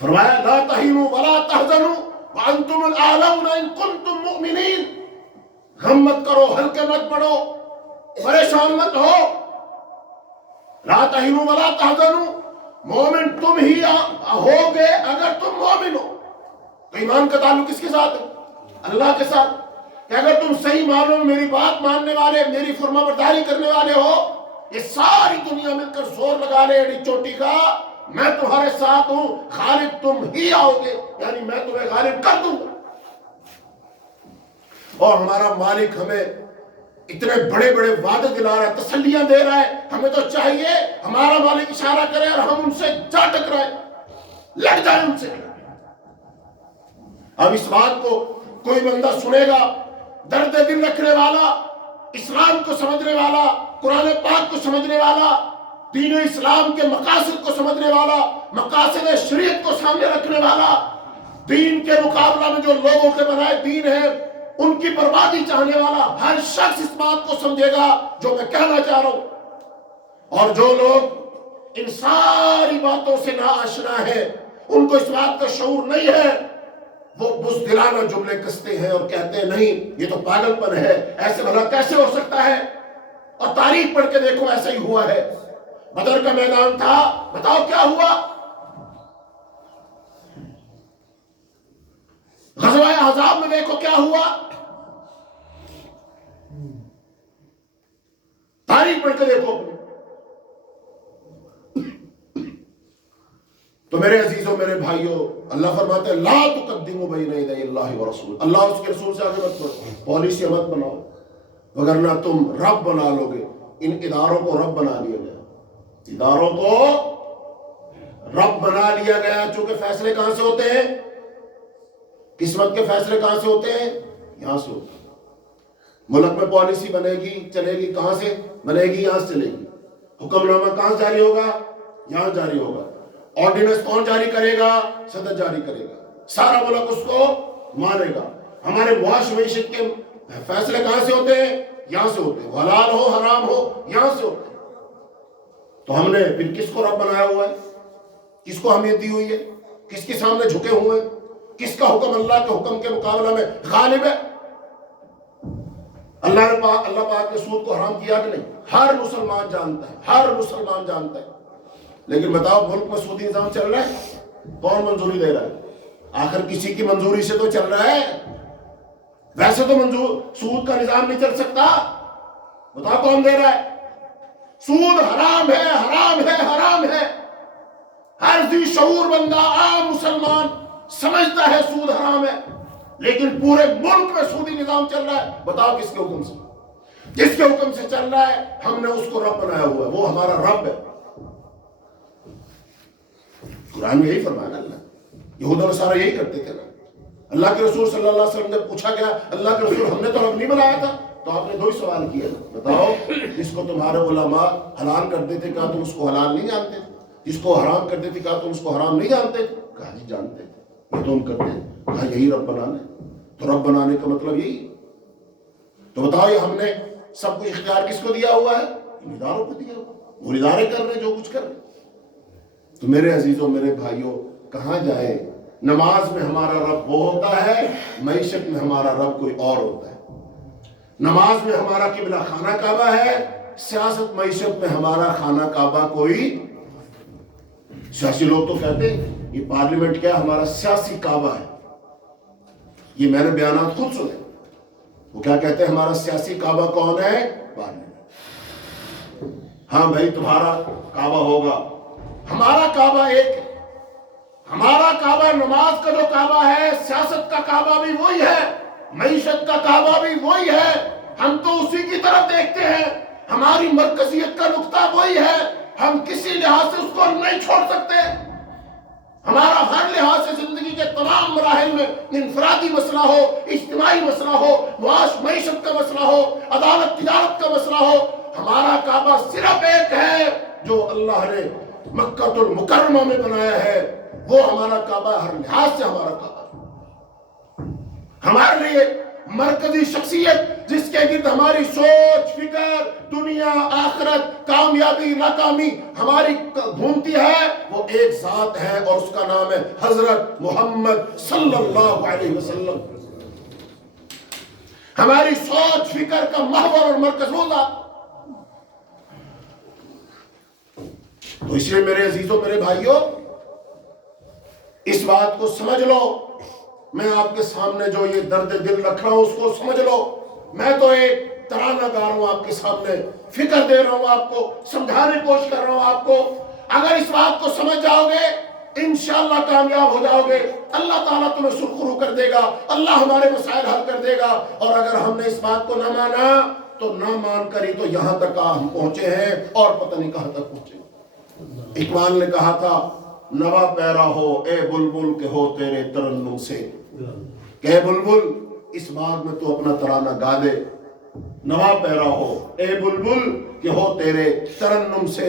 فرمایا لا تہینوا ولا تحزنوا وانتم الاعلون ان کنتم مؤمنین. غم مت کرو, ہلکے مت پڑو, پریشان مت ہو. لا تہینوا ولا تحزنوا, مومن تم ہی ہوگے اگر تم مومن ہو. تو ایمان کا تعلق کس کے ساتھ ہے؟ اللہ کے ساتھ. کہ اگر تم صحیح معنوں میں میری بات ماننے والے, میری فرما برداری کرنے والے ہو, یہ ساری دنیا مل کر زور لگا لے ایڑی چوٹی کا, میں تمہارے ساتھ ہوں, غالب تم ہی آؤ گے, یعنی میں تمہیں غالب کر دوں گا. اور ہمارا مالک ہمیں اتنے بڑے بڑے وعدے دلا رہا ہے, تسلیاں دے رہا ہے. ہمیں تو چاہیے ہمارا مالک اشارہ کرے اور ہم ان سے جا ٹکرائیں, لڑ جائیں ان سے. اب اس بات کو کوئی بندہ سنے گا, درد دل رکھنے والا, اسلام کو سمجھنے والا, قرآن پاک کو سمجھنے والا, دین اسلام کے مقاصد کو سمجھنے والا، مقاصد شریعت کو سامنے رکھنے والا، دین کے مقابلہ میں جو لوگوں کے بنائے دین ہے ان کی بربادی چاہنے والا ہر شخص اس بات کو سمجھے گا جو میں کہنا چاہ رہا ہوں۔ اور جو لوگ ان ساری باتوں سے ناآشنا ہیں، ان کو اس بات کا شعور نہیں ہے، وہ بزدلانہ جملے کستے ہیں اور کہتے ہیں نہیں یہ تو پاگل پن ہے، ایسے بھلا کیسے ہو سکتا ہے؟ اور تاریخ پڑھ کے دیکھو ایسا ہی ہوا ہے۔ بدر کا میدان تھا، بتاؤ کیا ہوا؟ غزوہ احزاب میں دیکھو کیا ہوا، تاریخ پڑھ کے دیکھو۔ تو میرے عزیزوں، میرے بھائیوں، اللہ فرماتے ہیں لا تقدموا بین یدی اللہ ورسول، اللہ اس کے رسول سے آگے مت بڑھو، پالیسی مت بناؤ، وگرنہ تم رب بنا لو گے۔ ان اداروں کو رب بنا لیا گیا، اداروں کو رب بنا لیا گیا، چونکہ فیصلے کہاں سے ہوتے ہیں؟ قسمت کے فیصلے کہاں سے ہوتے ہیں؟ یہاں سے ہوتے ہیں۔ ملک میں پالیسی بنے گی، چلے گی، کہاں سے بنے گی؟ یہاں سے چلے گی۔ حکم نامہ کہاں سے جاری ہوگا؟ یہاں جاری ہوگا۔ آرڈیننس کون جاری کرے گا؟ صدر جاری کرے گا، سارا ملک اس کو مانے گا۔ ہمارے معاش معیشت کے فیصلے کہاں سے ہوتے ہیں؟ یہاں سے ہوتے ہیں، حلال ہو حرام ہو یہاں سے ہوتے ہیں۔ تو ہم نے پھر کس کو رب بنایا ہوا ہے؟ کس کو اہمیت دی ہوئی ہے؟ کس کے سامنے جھکے ہوئے ہیں؟ کس کا حکم اللہ کے حکم کے مقابلہ میں غالب ہے؟ اللہ پاک نے سود کو حرام کیا کہ نہیں؟ ہر مسلمان جانتا ہے، ہر مسلمان جانتا ہے۔ لیکن بتاؤ ملک میں سودی نظام چل رہا ہے، کون منظوری دے رہا ہے؟ آخر کسی کی منظوری سے تو چل رہا ہے۔ ویسے تو سود کا نظام نہیں چل سکتا، بتاؤ کون دے رہا ہے؟ سود حرام ہے، حرام ہے، حرام ہے۔ ہر ذی شعور بندہ، عام مسلمان سمجھتا ہے سود حرام ہے، لیکن پورے ملک میں سودی نظام چل رہا ہے۔ بتاؤ کس کے حکم سے؟ جس کے حکم سے چل رہا ہے ہم نے اس کو رب بنایا ہوا ہے، وہ ہمارا رب ہے۔ قرآن میں یہی فرمایا نا، اللہ یہود و نصارہ یہی کرتے تھے نا۔ اللہ کے رسول صلی اللہ علیہ وسلم جب پوچھا گیا اللہ کے رسول ہم نے تو رب نہیں بنایا تھا، تو آپ نے دو ہی سوال کیے، بتاؤ جس کو تمہارے علماء حلال کرتے تھے کہا تم اس کو حلال نہیں جانتے تھے؟ جس کو حرام کرتے تھے کہا تم اس کو حرام نہیں جانتے تھے؟ کہا جی جانتے تھے، یہ تو ہم کرتے ہیں۔ کہا یہی رب بنانا ہے، تو رب بنانے کا مطلب یہی۔ تو بتاؤ یہ ہم نے سب کچھ اختیار کس کو دیا ہوا ہے؟ ان اداروں کو دیا ہوا، وہ ادارے کر رہے جو کچھ کر رہے۔ تو میرے عزیزوں، میرے بھائیوں، کہاں جائے؟ نماز میں ہمارا رب وہ ہوتا ہے، معیشت میں ہمارا رب کوئی اور ہوتا ہے۔ نماز میں ہمارا قبلہ خانہ کعبہ ہے، سیاست معیشت میں ہمارا خانہ کعبہ کوئی۔ سیاسی لوگ تو کہتے ہیں یہ پارلیمنٹ کیا ہمارا سیاسی کعبہ ہے، یہ میں نے بیانات خود سنے۔ وہ کیا کہتے ہیں ہمارا سیاسی کعبہ کون ہے؟ پارلیمنٹ۔ ہاں بھائی تمہارا کعبہ ہوگا، ہمارا کعبہ ایک ہے۔ ہمارا کعبہ نماز کا جو کعبہ ہے، سیاست کا کعبہ بھی وہی ہے، معیشت کا کعبہ بھی وہی ہے۔ ہم تو اسی کی طرف دیکھتے ہیں، ہماری مرکزیت کا نقطہ وہی ہے، ہم کسی لحاظ سے اس کو نہیں چھوڑ سکتے۔ ہمارا ہر لحاظ سے زندگی کے تمام مراحل میں، انفرادی مسئلہ ہو، اجتماعی مسئلہ ہو، معاش معیشت کا مسئلہ ہو، عدالت تجارت کا مسئلہ ہو، ہمارا کعبہ صرف ایک ہے جو اللہ نے مکہ المکرمہ میں بنایا ہے، وہ ہمارا کعبہ، ہر لحاظ سے ہمارا کعبہ۔ ہمارے لیے مرکزی شخصیت جس کے گرد ہماری سوچ، فکر، دنیا، آخرت، کامیابی، ناکامی ہماری گھومتی ہے، وہ ایک ذات ہے اور اس کا نام ہے حضرت محمد صلی اللہ علیہ وسلم۔ ہماری سوچ فکر کا محور اور مرکز وہ ذات۔ تو اس لیے میرے عزیزوں، میرے بھائیوں، اس بات کو سمجھ لو، میں آپ کے سامنے جو یہ درد دل رکھ رہا ہوں اس کو سمجھ لو۔ میں تو ایک ترانہ گا رہا ہوں آپ کے سامنے، فکر دے رہا ہوں آپ کو، سمجھانے کی کوشش کر رہا ہوں آپ کو۔ اگر اس بات کو سمجھ جاؤ گے انشاءاللہ کامیاب ہو جاؤ گے، اللہ تعالیٰ تمہیں سرخرو کر دے گا، اللہ ہمارے مسائل حل کر دے گا۔ اور اگر ہم نے اس بات کو نہ مانا تو نہ مان کر ہی تو یہاں تک ہم پہنچے ہیں اور پتہ نہیں کہاں تک پہنچے۔ اقبال نے کہا تھا نوا پیرا ہو اے بلبل کہ ہو تیرے ترنم سے، کہ اے بلبل اس باغ میں تو اپنا ترانہ گا دے، نوا پیرا ہو اے بلبل کہ ہو تیرے ترنم سے،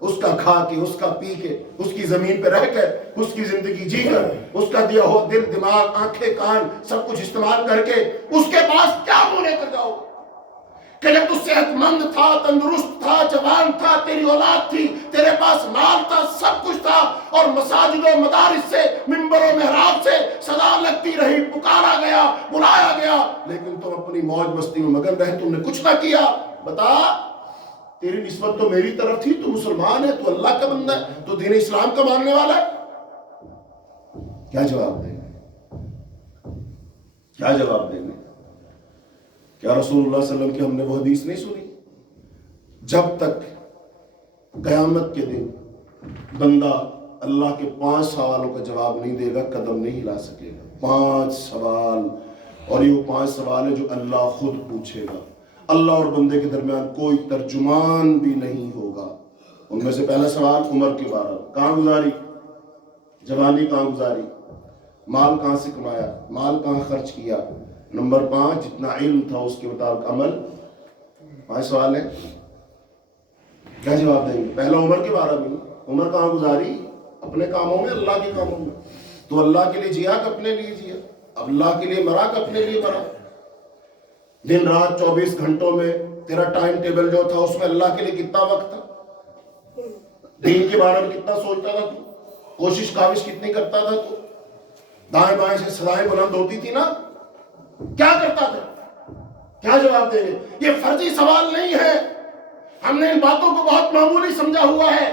اس کا کھا کے، اس کا پی کے، اس کی زمین پہ رہ کر، اس کی زندگی جی کر، اس کا دیا ہو دل، دماغ، آنکھیں، کان سب کچھ استعمال کر کے اس کے پاس کیا منہ لے کر جاؤ کہ جب تو صحت مند تھا، تندرست تھا، جوان تھا، تیری اولاد تھی، تیرے پاس مال تھا، سب کچھ تھا، اور مساجد و مدارس سے، منبر و محراب سے صدا لگتی رہی، پکارا گیا، بلایا گیا، لیکن تم اپنی موج مستی میں مگن رہے، تم نے کچھ نہ کیا. بتا، تیری نسبت تو میری طرف تھی، تو مسلمان ہے، تو اللہ کا بندہ ہے، تو دین اسلام کا ماننے والا ہے. کیا جواب دیں گے؟ کیا جواب دیں گے؟ کیا رسول اللہ صلی اللہ علیہ وسلم کی ہم نے وہ حدیث نہیں سنی؟ جب تک قیامت کے دن بندہ اللہ کے 5 سوالوں کا جواب نہیں دے گا، قدم نہیں ہلا سکے گا. 5 سوال، اور یہ 5 سوال ہے جو اللہ خود پوچھے گا. اللہ اور بندے کے درمیان کوئی ترجمان بھی نہیں ہوگا. ان میں سے پہلا سوال عمر کے بارے میں، کہاں گزاری؟ جوانی کہاں گزاری؟ مال کہاں سے کمایا؟ مال کہاں خرچ کیا؟ نمبر 5، جتنا علم تھا اس کے مطابق عمل. 5 سوال ہیں. کیا جواب دیں گے؟ پہلا عمر کے بارے میں، عمر کہاں گزاری؟ اپنے کاموں میں، اللہ کے کاموں میں. تو اللہ کے لیے جیا کہ اپنے لیے جیا؟ اللہ کے لیے مرا کہ اپنے لیے مرا؟ دن رات 24 گھنٹوں میں تیرا ٹائم ٹیبل جو تھا اس میں اللہ کے لیے کتنا وقت تھا؟ دین کے بارے میں کتنا سوچتا تھا تو؟ کوشش کاوش کتنی کرتا تھا تو؟ دائیں بائیں سے صدائیں بلند ہوتی تھی نا؟ کیا کرتا تھا؟ کیا جواب دیں گے؟ یہ فرضی سوال نہیں ہے. ہم نے ان باتوں کو بہت معمولی سمجھا ہوا ہے،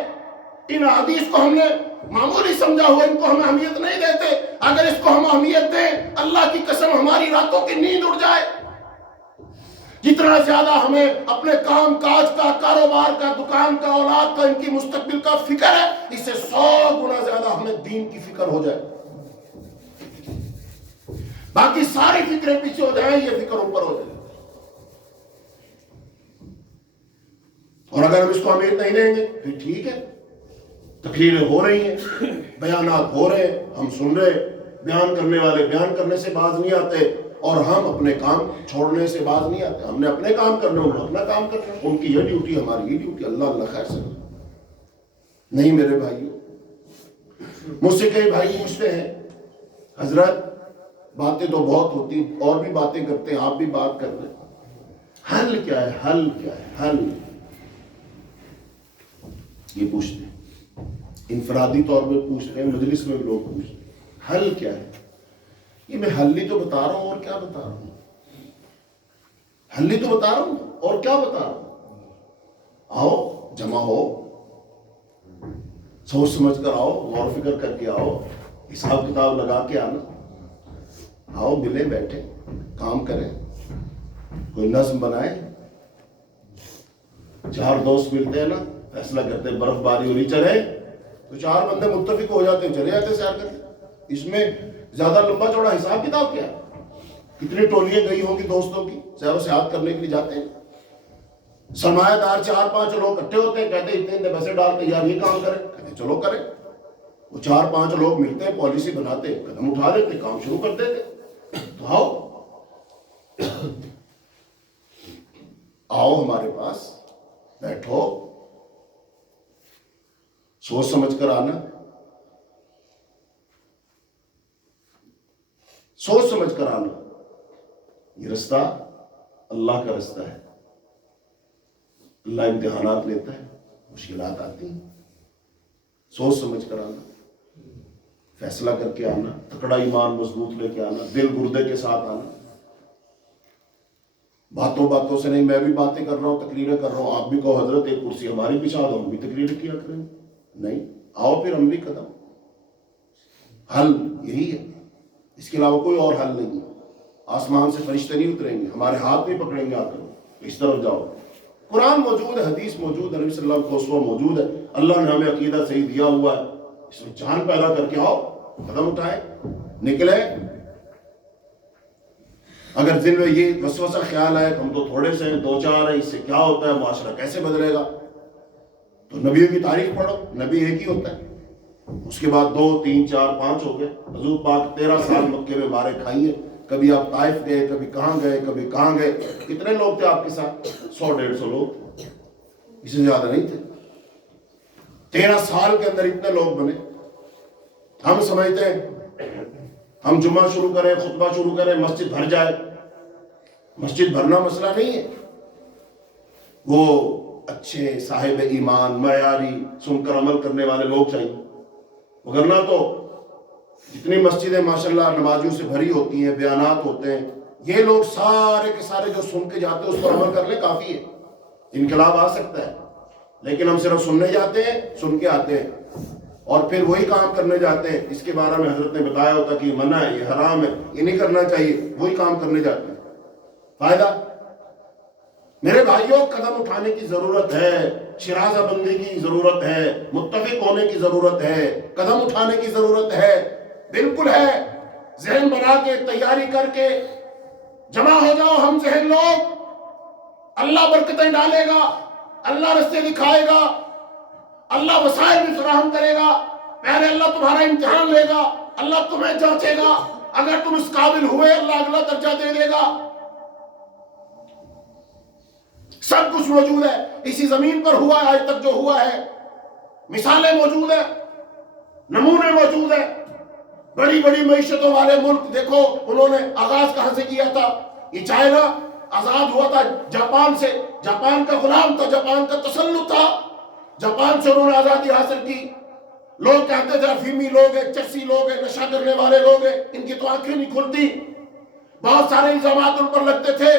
ان حدیث کو ہم نے معمولی سمجھا ہوا، ان کو ہم اہمیت نہیں دیتے. اگر اس کو ہم اہمیت دیں، اللہ کی قسم ہماری راتوں کی نیند اڑ جائے. جتنا زیادہ ہمیں اپنے کام کاج کا، کاروبار کا، دکان کا، اولاد کا، ان کی مستقبل کا فکر ہے، اس سے 100 گنا زیادہ ہمیں دین کی فکر ہو جائے. باقی ساری فکریں پیچھے ہو جائیں، یہ فکر اوپر ہو جائے. اور اگر ہم اس کو اہمیت نہیں دیں گے پھر ٹھیک ہے، تقریریں ہو رہی ہیں، بیانات ہو رہے ہیں، ہم سن رہے، بیان کرنے والے بیان کرنے سے باز نہیں آتے، اور ہم اپنے کام چھوڑنے سے باز نہیں آتے. ہم نے اپنے کام کرنے، انہوں نے اپنا کام کرنا، ان کی یہ ڈیوٹی، ہماری یہ ڈیوٹی. اللہ اللہ خیر سے نہیں. میرے بھائیو، مجھ سے کئی بھائی پوچھتے ہیں، حضرت باتیں تو بہت ہوتی، اور بھی باتیں کرتے ہیں، آپ بھی بات کر رہے، حل کیا ہے؟ حل کیا ہے؟ حل یہ پوچھتے ہیں، انفرادی طور پر پوچھتے ہیں، مجلس میں لوگ پوچھتے ہیں، حل کیا ہے؟ یہ میں حل ہی تو بتا رہا ہوں، اور کیا بتا رہا ہوں؟ حل ہی تو بتا رہا ہوں، اور کیا بتا رہا ہوں؟ آؤ، جمع ہو، سوچ سمجھ کر آؤ، غور و فکر کر کے آؤ، حساب کتاب لگا کے آنا. آؤ، ملیں، بیٹھیں، کام کریں، کوئی نظم بنائیں. 4 دوست ملتے ہیں نا، فیصلہ کرتے ہیں برف باری ہونی چلے، تو 4 بندے متفق ہو جاتے ہیں، چلے جاتے ہیں سیر کرتے. اس میں زیادہ لمبا چوڑا حساب کتاب کیا؟ کتنی ٹولیاں گئی ہوں گی دوستوں کی، سیر و سیاحت کرنے کے لیے جاتے ہیں. سرمایہ دار 4-5 لوگ اکٹھے ہوتے ہیں، کہتے ہیں اتنے پیسے ڈالتے ہیں، یار یہ کام کریں، کہتے ہیں چلو کریں. وہ 4-5 لوگ ملتے ہیں، پالیسی بناتے ہیں، قدم اٹھا لیتے، کام شروع کر دیتے. تو آؤ ہمارے پاس، بیٹھو، سوچ سمجھ کر آنا، سوچ سمجھ کر آنا. یہ رستہ اللہ کا رستہ ہے. اللہ امتحانات لیتا ہے، مشکلات آتی ہیں، سوچ سمجھ کر آنا، فیصلہ کر کے آنا، تکڑا ایمان مضبوط لے کے آنا، دل گردے کے ساتھ آنا. باتوں باتوں سے نہیں، میں بھی باتیں کر رہا ہوں، تقریریں کر رہا ہوں، آپ بھی کہو حضرت ایک کرسی ہماری بچھا دو، ہم بھی تقریریں کیا کریں. نہیں، آؤ پھر عملی قدم. حل یہی ہے، اس کے علاوہ کوئی اور حل نہیں ہے. آسمان سے فرشتے نہیں اتریں گے، ہمارے ہاتھ نہیں پکڑیں گے، آ کر اس طرف جاؤ. قرآن موجود ہے، حدیث موجود ہے، نبی صلی اللہ علیہ وسلم کا اسوہ موجود ہے، اللہ نے ہمیں عقیدہ صحیح دیا ہوا ہے. اس میں جان پیدا کر کے آؤ، قدم اٹھائیں، نکلے. اگر دل میں یہ وسوسہ خیال آئے کہ ہم تو تھوڑے سے ہیں، 2-4 ہیں، اس سے کیا ہوتا ہے، معاشرہ کیسے بدلے گا، تو نبیوں کی تاریخ پڑھو. نبی ایک ہی ہوتا ہے، اس کے بعد 2 3 4 5 ہو گئے. حضور پاک 13 سال مکے میں مارے کھائیے. کبھی آپ طائف گئے، کبھی کہاں گئے، کبھی کہاں گئے. کتنے لوگ تھے آپ کے ساتھ؟ 100-150 لوگ، اس سے زیادہ نہیں تھے. 13 سال کے اندر اتنے لوگ بنے. ہم سمجھتے ہیں ہم جمعہ شروع کریں، خطبہ شروع کریں، مسجد بھر جائے. مسجد بھرنا مسئلہ نہیں ہے. وہ اچھے صاحب ایمان، معیاری، سن کر عمل کرنے والے لوگ چاہیے. وگرنہ تو جتنی مسجدیں ماشاءاللہ نمازیوں سے بھری ہوتی ہیں، بیانات ہوتے ہیں، یہ لوگ سارے کے سارے جو سن کے جاتے ہیں اس پر عمل کر لیں کافی ہے. انقلاب آ سکتا ہے، لیکن ہم صرف سننے جاتے ہیں، سن کے آتے ہیں اور پھر وہی کام کرنے جاتے ہیں اس کے بارے میں حضرت نے بتایا ہوتا کہ یہ منع ہے، یہ حرام ہے، یہ نہیں کرنا چاہیے، وہی کام کرنے جاتے ہیں. فائدہ؟ میرے بھائیوں، قدم اٹھانے کی ضرورت ہے، شرازہ بندی کی ضرورت ہے، متفق ہونے کی ضرورت ہے، قدم اٹھانے کی ضرورت ہے. بالکل ہے. ذہن بنا کے، تیاری کر کے جمع ہو جاؤ. ہم ذہن لوگ، اللہ برکتیں ڈالے گا، اللہ رستے دکھائے گا، اللہ وسائل بھی فراہم کرے گا. پہلے اللہ تمہارا امتحان لے گا، اللہ تمہیں جانچے گا. اگر تم اس قابل ہوئے اللہ اگلا درجہ دے دے گا. سب کچھ موجود ہے. اسی زمین پر ہوا ہے آج تک جو ہوا ہے. مثالیں موجود ہیں، نمونے موجود ہیں. بڑی بڑی معیشتوں والے ملک دیکھو، انہوں نے آغاز کہاں سے کیا تھا؟ یہ چائنا آزاد ہوا تھا جاپان سے. جاپان کا غلام تھا، جاپان کا تسلط تھا. جاپان سے انہوں نے آزادی حاصل کی. لوگ کہتے تھے افیمی لوگ ہیں، چرسی لوگ ہیں، نشہ کرنے والے لوگ ہیں، ان کی تو آنکھیں نہیں کھلتی. بہت سارے الزامات ان پر لگتے تھے،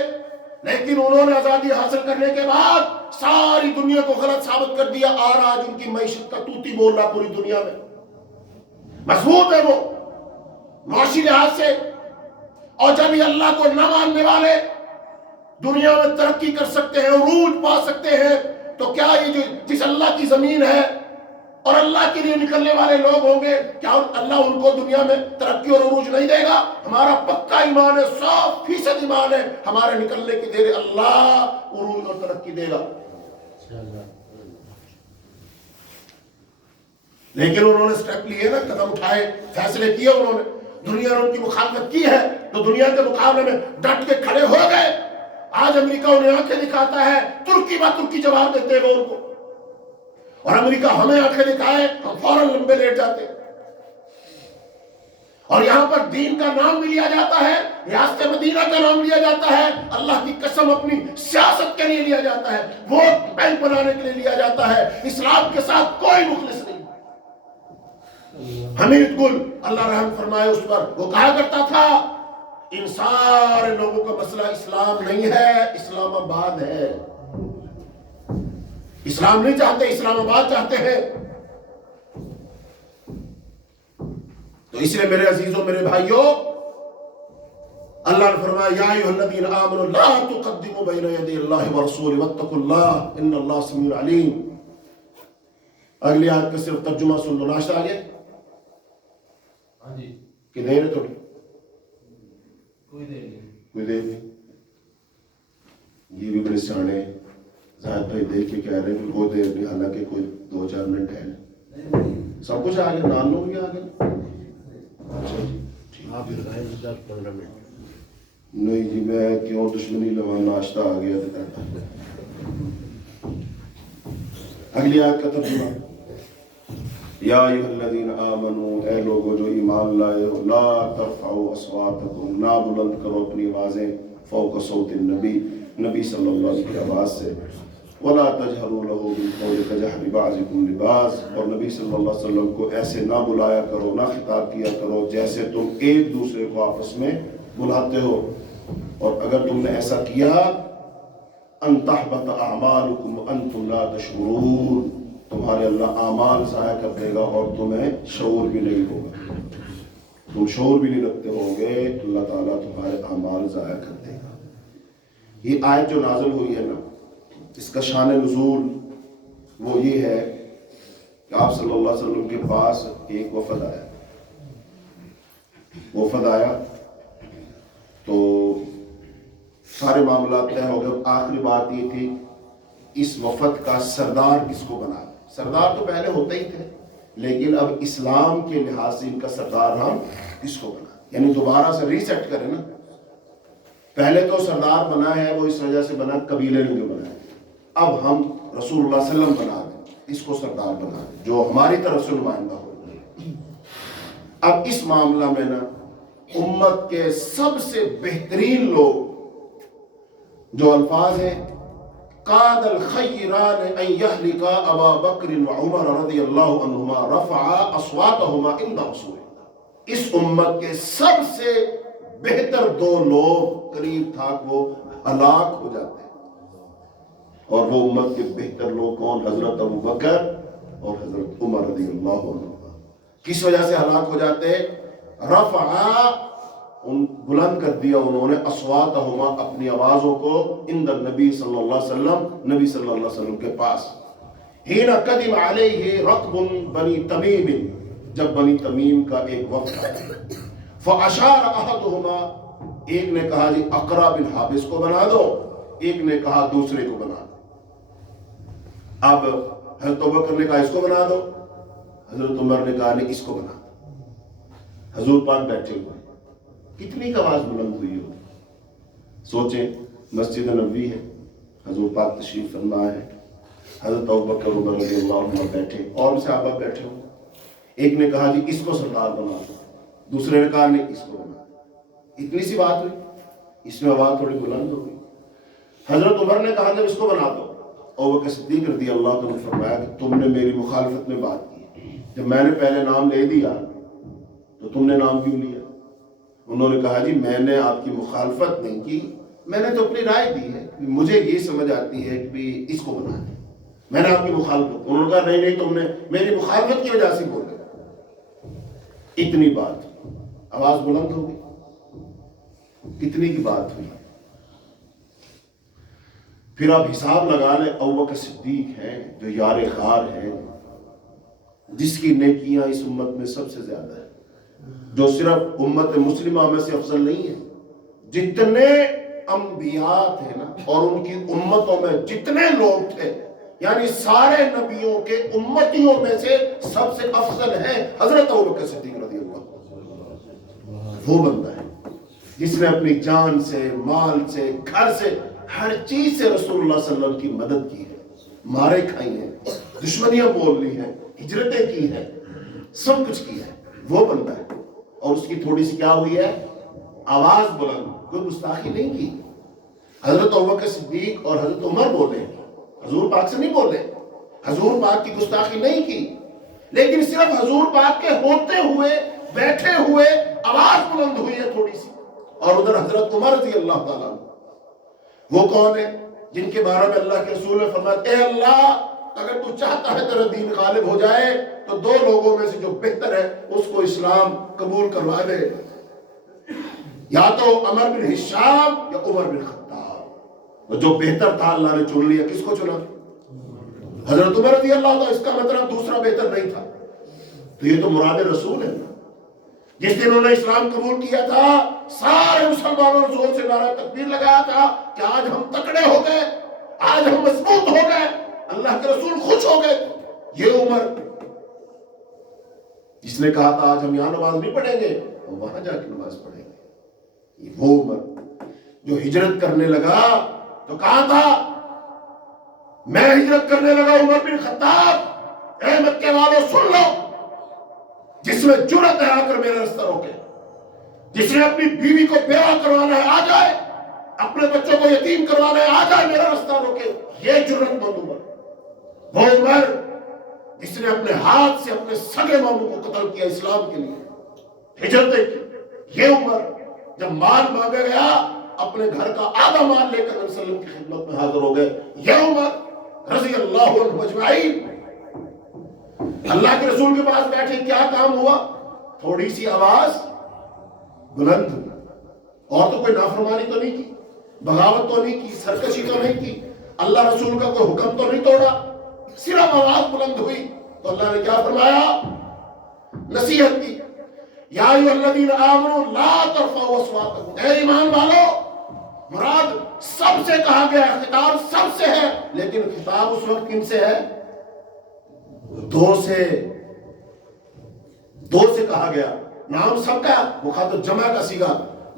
لیکن انہوں نے آزادی حاصل کرنے کے بعد ساری دنیا کو غلط ثابت کر دیا. اور آج ان کی معیشت کا توتی بول رہا پوری دنیا میں. مضبوط ہے وہ معاشی لحاظ سے. اور جب یہ اللہ کو نہ ماننے والے دنیا میں ترقی کر سکتے ہیں، عروج پا سکتے ہیں، تو کیا یہ جو جس اللہ کی زمین ہے اور اللہ کے لیے نکلنے والے لوگ ہوں گے، کیا اللہ ان کو دنیا میں ترقی اور عروج نہیں دے گا؟ ہمارا پکا ایمان ہے، 100% ایمان ہے، ہمارے نکلنے کی دیر اللہ عروج اور ترقی دے گا. لیکن انہوں نے سٹیپ لیے نا، قدم اٹھائے، فیصلے کیے. انہوں نے دنیا نے ان کی مخالفت کی ہے تو دنیا کے مقابلے میں ڈٹ کے کھڑے ہو گئے. آج امریکہ انہیں آنکھیں دکھاتا ہے، ترکی با ترکی جواب دیتے ہیں وہ ان کو. اور امریکہ ہمیں آنکھیں دکھائے، ہم فوراً لمبے لیٹ جاتے ہیں. اور یہاں پر دین کا نام بھی لیا جاتا ہے، ریاست مدینہ کا نام لیا جاتا ہے، اللہ کی قسم اپنی سیاست کے لیے لیا جاتا ہے، ووٹ بینک بنانے کے لیے لیا جاتا ہے. اسلام کے ساتھ کوئی مخلص نہیں. حمید گل اللہ رحم فرمائے اس پر، وہ کہا کرتا تھا ان سارے لوگوں کا مسئلہ اسلام نہیں ہے، اسلام آباد ہے. اسلام نہیں چاہتے، اسلام آباد چاہتے ہیں. تو اس لیے میرے عزیزوں، میرے بھائیوں، اللہ نے فرمایا یا ایھا الذین آمنوا لا تقدموا بین یدی اللہ ورسولہ واتقوا اللہ ان اللہ سمیع علیم. اگلی آیت کا صرف ترجمہ سن لو. ناشتہ آ گیا؟ ہاں جی. کہ دیر ہے تھوڑی؟ کوئی دیر نہیں. کوئی دیر نہیں. یہ بھی بڑے سیانے زاہد بھائی دیکھ کے کہہ رہے ہیں کہ کوئی دیر نہیں، حالانکہ کوئی 2-4 منٹ ہے. سب کچھ آ گیا، نان لوگ بھی آ گئے. اچھا جی، آپ بتائیں 10-15 منٹ. نہیں جی، میں کیوں دشمنی لگا، ناشتہ آ گیا تھا. اگلی آیت کا ترجمہ. یا ایھا الذین آمنوا، اے لوگو جو ایمان لائے ہو، لا ترفعوا اصواتکم، نہ بلند کرو اپنی آوازیں، فوق صوت النبی، نبی صلی اللہ علیہ وسلم کی آواز سے. ولا تجہروا لہ بالقول کجہر بعضکم لبعض، اور نبی صلی اللہ علیہ وسلم کو ایسے نہ بلایا کرو، نہ خطاب کیا کرو جیسے تم ایک دوسرے کو آپس میں بلاتے ہو. اور اگر تم نے ایسا کیا ان تحبط اعمالکم وانتم لا تشعرون، تمہارے اللہ اعمال ضائع کر دے گا اور تمہیں شعور بھی نہیں ہوگا. تم شعور بھی نہیں رکھتے ہو گے، اللہ تعالیٰ تمہارے اعمال ضائع کر دے گا. یہ آیت جو نازل ہوئی ہے نا، اس کا شان نزول وہ یہ ہے کہ آپ صلی اللہ علیہ وسلم کے پاس ایک وفد آیا. وفد آیا تو سارے معاملات طے ہو گئے. آخری بات یہ تھی اس وفد کا سردار کس کو بنا. سردار تو پہلے ہوتے ہی تھے، لیکن اب اسلام کے لحاظ سے ان کا سردار ہم کس کو بنا، یعنی دوبارہ سے ریسیٹ کریں نا. پہلے تو سردار بنا ہے وہ اس وجہ سے بنا قبیلے نے جو بنا ہے، اب ہم رسول اللہ صلی اللہ علیہ وسلم بنا دیں. اس کو سردار بنا دے جو ہماری طرف سے نمائندہ ہو. اب اس معاملہ میں نا امت کے سب سے بہترین لوگ جو الفاظ ہیں قاد الخیران ان یہلک ابا بکر وعمر رضی اللہ عنہما رفعا اصواتہما عند رسول اللہ. اس امت کے سب سے بہتر دو لوگ قریب تھا وہ ہلاک ہو جاتے ہیں. اور وہ امت کے بہتر لوگ کون؟ حضرت ابو بکر اور حضرت عمر رضی اللہ عنہ. کس وجہ سے ہلاک ہو جاتے ہیں؟ رفعا بلند کر دیا انہوں نے اصواتہما اپنی آوازوں کو عند النبی صلی اللہ علیہ وسلم، نبی صلی اللہ علیہ وسلم کے پاس. حین قدم علیہ رکب بنی تمیم، جب بنی تمیم کا ایک وفد آیا. فاشار احدہما، ایک نے کہا جی اقرا بن حابس کو بنا دو، ایک نے کہا دوسرے کو بنا دو. اب حضرت ابوبکر نے کہا اس کو بنا دو، حضرت عمر نے کہا نہیں اس کو بنا دو. حضور پاک بیٹھے ہوئے، کتنی آواز بلند ہوئی ہو. سوچیں مسجد نبوی ہے، حضور پاک تشریف فرما ہے، حضرت ابوبکر عمر رضی اللہ عنہ بیٹھے اور صحابہ بیٹھے ہوئے. ایک نے کہا جی اس کو سردار بنا دو، دوسرے نے کہا نہیں اس کو بنا دو. اتنی سی بات ہوئی، اس میں آواز تھوڑی بلند ہو گئی. حضرت عمر نے کہا جب اس کو بنا دو. ابوبکر صدیق رضی اللہ عنہ نے فرمایا کہ تم نے میری مخالفت میں بات کی، جب میں نے پہلے نام لے دیا تو تم نے نام کیوں لیا؟ انہوں نے کہا جی میں نے آپ کی مخالفت نہیں کی، میں نے تو اپنی رائے دی ہے، مجھے یہ سمجھ آتی ہے کہ اس کو بنا دیں، میں نے آپ کی مخالفت. انہوں نے کہا نہیں نہیں تم نے میری مخالفت کی وجہ سے بولے. اتنی بات، آواز بلند ہو گئی، کتنی کی بات ہوئی. پھر آپ حساب لگا لیں، ابوبکر صدیق ہیں جو یار غار ہیں، جس کی نیکیاں اس امت میں سب سے زیادہ ہیں، جو صرف امت مسلمہ میں سے افضل نہیں ہے، جتنے انبیاء تھے نا اور ان کی امتوں میں جتنے لوگ تھے، یعنی سارے نبیوں کے امتیوں میں سے سب سے افضل ہیں حضرت ابوبکر صدیق رضی اللہ عنہ. وہ بندہ ہے جس نے اپنی جان سے، مال سے، گھر سے، ہر چیز سے رسول اللہ صلی اللہ علیہ وسلم کی مدد کی ہے، مارے کھائی ہیں، دشمنیاں بول لی ہیں، ہجرتیں کی ہیں، سب کچھ کیا ہے. وہ بندہ ہے اور اس کی تھوڑی سی کیا ہوئی ہے؟ آواز بلند. کوئی گستاخی نہیں کی. حضرت ابوبکر صدیق اور حضرت عمر بولے، حضور پاک سے نہیں بولے، حضور پاک کی گستاخی نہیں کی، لیکن صرف حضور پاک کے ہوتے ہوئے، بیٹھے ہوئے آواز بلند ہوئی ہے تھوڑی سی. اور ادھر حضرت عمر رضی اللہ تعالیٰ عنہ، وہ کون ہے جن کے بارے میں اللہ کے رسول نے فرمایا اے اللہ اگر تو چاہتا ہے تیرا دین غالب ہو جائے تو دو لوگوں میں سے جو بہتر ہے اس کو اسلام قبول کروا دے، یا تو عمر بن ہشام یا عمر بن خطاب. جو بہتر تھا اللہ نے چن لیا. کس کو چنا؟ حضرت عمر رضی اللہ عنہ. اس کا مطلب دوسرا بہتر نہیں تھا. تو یہ تو مراد رسول ہے. جس دن انہوں نے اسلام قبول کیا تھا سارے مسلمانوں نے زور سے نعرہ تکبیر لگایا تھا کہ آج ہم تکڑے ہو گئے، آج ہم مضبوط ہو گئے، اللہ کے رسول خوش ہو گئے. یہ عمر جس نے کہا تھا آج ہم یہاں نماز نہیں پڑھیں گے، ہم وہاں جا کے نماز پڑھیں گے. یہ وہ عمر جو ہجرت کرنے لگا تو کہا تھا میں ہجرت کرنے لگا عمر بن خطاب، اے مکے والوں سن لو، جس میں جرأت ہے آ کر میرا رستہ روکے، جس نے اپنی بیوی کو بیوہ کروانا ہے آ جائے، اپنے بچوں کو یتیم کروانا ہے آ جائے، میرا رستہ روکے. یہ جرأت مند عمر، وہ عمر جس نے اپنے ہاتھ سے اپنے سگے ماموں کو قتل کیا اسلام کے لیے، ہجرت کی. یہ عمر جب مال مانگا گیا اپنے گھر کا آدھا مال لے کر نبی صلی اللہ علیہ وسلم کی خدمت میں حاضر ہو گئے. یہ عمر رضی اللہ عنہ اجمعین اللہ کے رسول کے پاس بیٹھے. کیا کام ہوا؟ تھوڑی سی آواز بلند ہوئی. اور تو کوئی نافرمانی تو نہیں کی، بغاوت تو نہیں کی، سرکشی تو نہیں کی، اللہ رسول کا کوئی حکم تو نہیں توڑا، صرف آواز بلند ہوئی. تو اللہ نے کیا فرمایا؟ نصیحت کی. یا ایھا الذین آمنوا لا ترفعوا اصواتکم، اے ایمان والو. مراد سب سے کہا گیا، خطاب سب سے ہے، لیکن خطاب اس وقت کن سے ہے؟ دو سے کہا گیا. نام سب کا مخاطب جمع کا سیگا،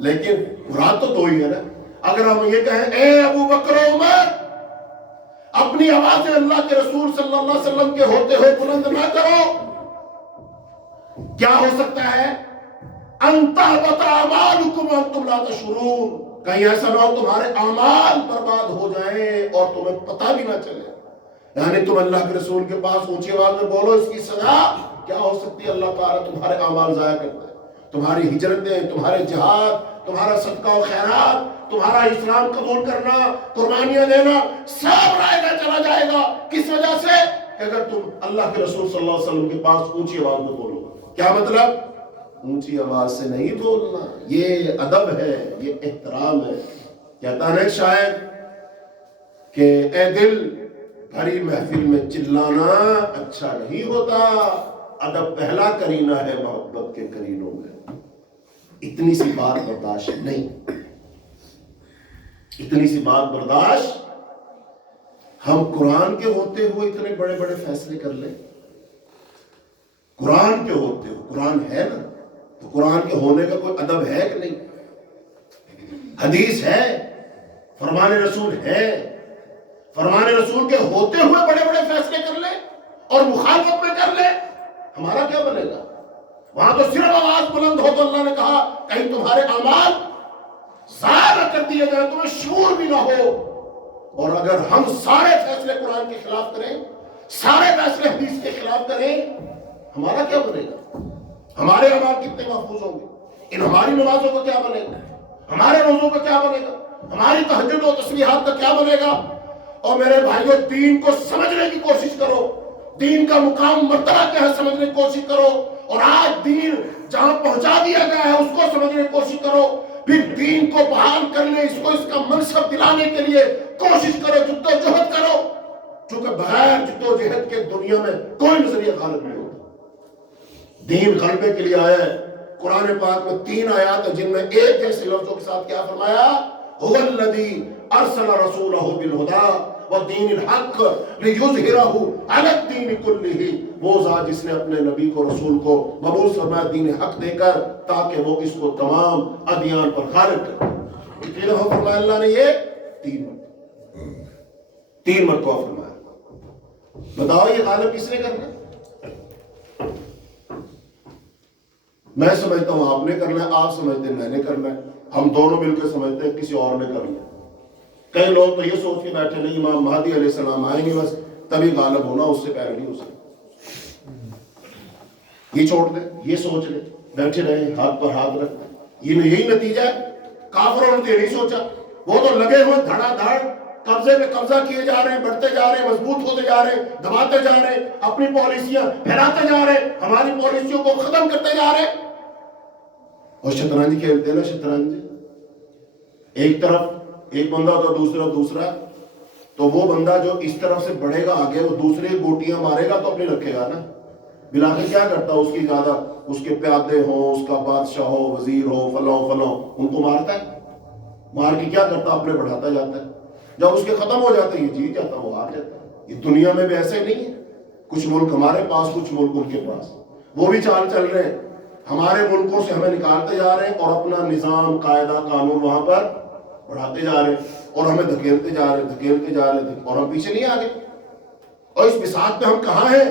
لیکن مراد تو دو ہی ہے نا. اگر ہم یہ کہیں اے ابو بکر و عمر، اپنی آوازیں اللہ کے رسول صلی اللہ علیہ وسلم کے ہوتے ہوئے بلند نہ کرو. کیا ہو سکتا ہے؟ ان تحبط اعمالکم وانتم لا تشعرون. کہیں ایسا نہ ہو تمہارے اعمال برباد ہو جائیں اور تمہیں پتہ بھی نہ چلے. یعنی تم اللہ کے رسول کے پاس اونچی آواز میں بولو، اس کی سزا کیا ہو سکتی ہے؟ اللہ تعالیٰ تمہارے اعمال ضائع کرتا ہے. تمہاری ہجرتیں، تمہارے جہاد، تمہارا صدقہ و خیرات، تمہارا اسلام قبول کرنا، قربانیاں دینا، سب رائے گا چلا جائے گا. کس وجہ سے؟ کہ اگر تم اللہ کے رسول صلی اللہ علیہ وسلم کے پاس اونچی آواز میں بولو. کیا مطلب؟ اونچی آواز سے نہیں بولنا. یہ ادب ہے، یہ احترام ہے. کہتا ہے شاعر کہ اے دل، بھری محفل میں چلانا اچھا نہیں ہوتا. ادب پہلا کرینہ ہے محبت کے کرینوں میں. اتنی سی بات برداشت نہیں، اتنی سی بات برداشت. ہم قرآن کے ہوتے ہوئے اتنے بڑے بڑے فیصلے کر لیں. قرآن کے ہوتے ہوئے، قرآن ہے نا، تو قرآن کے ہونے کا کوئی ادب ہے کہ نہیں؟ حدیث ہے، فرمان رسول ہے. فرمان رسول کے ہوتے ہوئے بڑے بڑے فیصلے کر لیں اور مخالفت میں کر لیں، ہمارا کیا بنے گا؟ وہاں تو صرف آواز بلند ہو تو اللہ نے کہا کہیں تمہارے اعمال ضائع نہ کر دیے جائیں، تمہیں شعور بھی نہ ہو. اور اگر ہم سارے فیصلے قرآن کے خلاف کریں، سارے فیصلے حدیث کے خلاف کریں، ہمارا کیا بنے گا؟ ہمارے اعمال کتنے محفوظ ہوں گے؟ ان ہماری نمازوں کا کیا بنے گا؟ ہمارے روزوں کا کیا بنے گا؟ ہماری تہجد و تسبیحات کا کیا بنے گا؟ اور میرے بھائیوں، دین کو سمجھنے کی کوشش کرو. دین کا مقام مرتبہ کیا ہے سمجھنے کی کوشش کرو. اور آج دین جہاں پہنچا دیا گیا ہے اس کو سمجھنے کی کوشش کرو. پھر دین کو بحال کرنے، اس کو اس کا منصب دلانے کے لیے کوشش کرو، جدوجہد کرو. چونکہ بغیر جدوجہد کے دنیا میں کوئی نظریہ غالب نہیں ہوتا. دین غلبے کے لیے آیا ہے. قرآن پاک میں 3 آیات ہیں جن میں ایک جیسے لفظوں کے ساتھ کیا فرمایا؟ هو الذی ارسل رسولہ بالہدی ودین الحق لیظہرہ علی الدین کلہ. وہ ذات جس نے اپنے نبی کو، رسول کو مبعوث فرمایا دین حق دے کر تاکہ وہ اس کو تمام ادیان پر غالب کرے. کتنی دفعہ فرمایا اللہ نے؟ یہ 3 مرتبہ فرمایا. بتاؤ یہ غالب کس نے کرنا؟ میں سمجھتا ہوں آپ نے کرنا ہے، آپ سمجھتے ہیں میں نے کرنا ہے، ہم دونوں مل کے سمجھتے ہیں کسی اور نے کرنا ہے. کئی لوگ تو یہ سوچ کے بیٹھے نہیں امام مہدی علیہ السلام آئیں گے بس تبھی غالب ہونا، اس سے پہلے نہیں ہو سکتا. یہ چھوڑ دیں، یہ سوچ لیں، بیٹھے رہیں ہاتھ پر ہاتھ رکھ دیں. یہی نتیجہ ہے. کافروں نے تو یہ نہیں سوچا، وہ تو لگے ہوئے دھڑا دھڑ قبضے پہ قبضہ کیے جا رہے ہیں، بڑھتے جا رہے ہیں، مضبوط ہوتے جا رہے ہیں، دباتے جا رہے ہیں، اپنی پالیسیاں پھیلاتے جا رہے ہیں، ہماری پالیسیوں کو ختم کرتے جا رہے ہیں. اور شطرنج کھیلتے ہیں نا، شطرنج ایک طرف ایک بندہ تو دوسرا، تو وہ بندہ جو اس طرف سے بڑھے گا آگے وہ دوسرے گوٹیاں مارے گا تو اپنی رکھے گا نا. بلاخر کیا کرتا؟ اس کی زیادہ، اس کے پیادے ہوں، اس کا بادشاہ ہو، وزیر ہو، فلاں ان کو مارتا ہے. مار کے کیا کرتا؟ اپنے بڑھاتا جاتا ہے. جب اس کے ختم ہو جاتے ہیں یہ جیت جاتا، وہ ہار جاتا ہے. یہ دنیا میں بھی ایسے نہیں ہے. کچھ ملک ہمارے پاس، کچھ ملک ان کے پاس، وہ بھی چال چل رہے ہیں. ہمارے ملکوں سے ہمیں نکالتے جا رہے ہیں اور اپنا نظام، قاعدہ، قانون وہاں پر بڑھاتے جا رہے ہیں اور ہمیں دھکیلتے جا رہے ہیں اور ہم پیچھے نہیں آگے. اور اس بساط میں ہم کہاں ہیں؟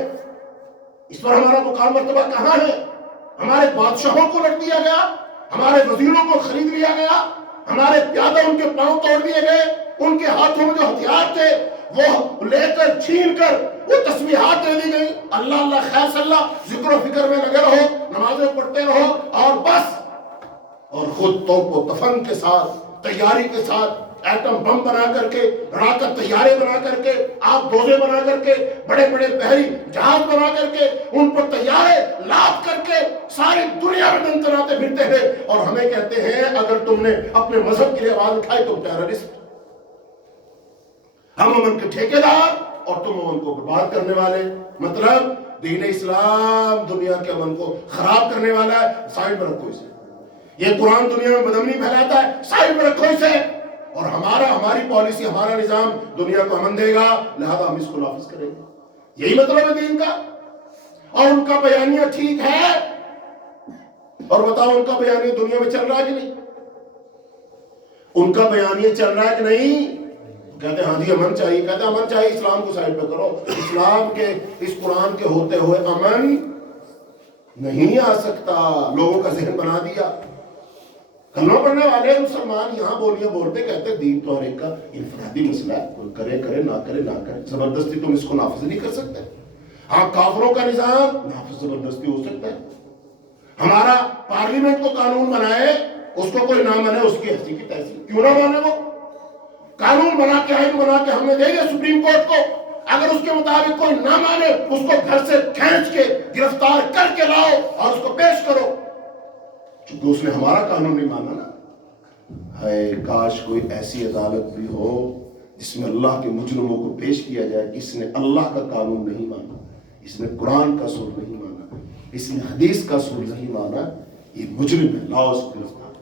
اس پر ہمارا مقام مرتبہ کہاں ہے؟ ہمارے بادشاہوں کو لٹ دیا گیا، ہمارے وزیروں کو خرید لیا گیا، ہمارے پیادے ان کے پاؤں توڑ دیے گئے، ان کے ہاتھوں میں جو ہتھیار تھے وہ لے کر چھین کر وہ تسبیحات دے دی گئی. اللہ اللہ خیر صلی اللہ، ذکر و فکر میں لگے رہو، نمازیں پڑھتے رہو اور بس. اور خود توپ و تفنگ کے ساتھ، تیاری کے ساتھ، ایٹم بم بنا کر کے، راکٹ طیارے بنا کر کے، آگ دوزے بنا کر کے، بڑے بڑے بحری جہاز بنا کر کے، ان پر طیارے لاد کر کے ساری دنیا میں دن کراتے پھرتے ہیں اور ہمیں کہتے ہیں اگر تم نے اپنے مذہب کے لیے آواز اٹھائی تو ٹیررسٹ. ہم امن کے ٹھیکیدار اور تم امن کو برباد کرنے والے. مطلب دین اسلام دنیا کے امن کو خراب کرنے والا ہے، سائڈ میں رکھو اسے. یہ قرآن دنیا میں بدامنی پھیلاتا ہے، سائڈ میں رکھو اسے. اور ہماری پالیسی، ہمارا نظام دنیا کو امن دے گا، لہذا ہم اس کو نافذ کریں گے. یہی مطلب ہے دین کا. اور ان کا بیانیہ ٹھیک ہے. اور بتاؤ ان کا بیانیہ دنیا میں چل رہا ہے کہ نہیں؟ ان کا بیانیہ چل رہا ہے کہ نہیں؟ کہتے ہیں ہاں جی امن چاہیے، کہتے ہیں امن چاہیے، اسلام کو سائڈ پہ کرو، اسلام کے اس قرآن کے ہوتے ہوئے امن نہیں آ سکتا، لوگوں کا ذہن بنا دیا۔ کلمہ پڑھنے والے مسلمان یہاں بولیاں بولتے، کہتے دین تو ہر ایک کا انفرادی مسئلہ ہے، کوئی کرے کرے نہ کرے نہ کرے، زبردستی تم اس کو نافذ نہیں کر سکتے۔ ہاں کافروں کا نظام نافذ زبردستی ہو سکتا ہے، ہمارا پارلیمنٹ کو قانون بنائے، اس کو کوئی نہ مانے، اس کی حیثیت کی تحصیل کیوں نہ مانے، وہ قانون بنا کے آئین بنا کے ہم نے دے دیا سپریم کورٹ کو، اگر اس کے مطابق کوئی نہ مانے اس کو گھر سے کھینچ کے گرفتار کر کے لاؤ اور اس کو پیش کرو، چونکہ اس نے ہمارا قانون نہیں مانا نا۔ ہے کاش کوئی ایسی عدالت بھی ہو جس میں اللہ کے مجرموں کو پیش کیا جائے کہ اس نے اللہ کا قانون نہیں مانا، اس نے قرآن کا اصول نہیں مانا، اس نے حدیث کا اصول نہیں مانا، یہ مجرم ہے، لاؤ اس کو گرفتار،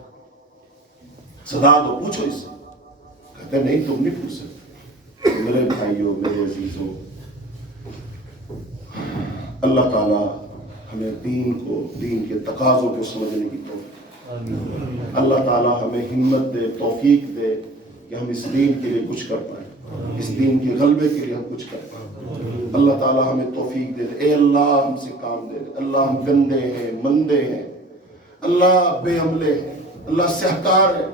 سزا دو، پوچھو اس سے۔ کہتے نہیں تم نہیں پوچھ سکتے۔ میرے بھائیوں، میرے عزیزوں، اللہ تعالی ہمیں دین کو، دین کے تقاضوں کو سمجھنے کی توفیق، اللہ تعالی ہمیں ہمت دے، توفیق دے کہ ہم اس دین کے لیے کچھ کر پائیں، اس دین کے غلبے کے لیے ہم کچھ کر پائیں۔ اللہ تعالی ہمیں توفیق دے دے۔ اے اللہ ہم سے کام دے دے۔ اللہ ہم گندے ہیں، مندے ہیں، اللہ بے عملے ہیں، اللہ سہکار ہے،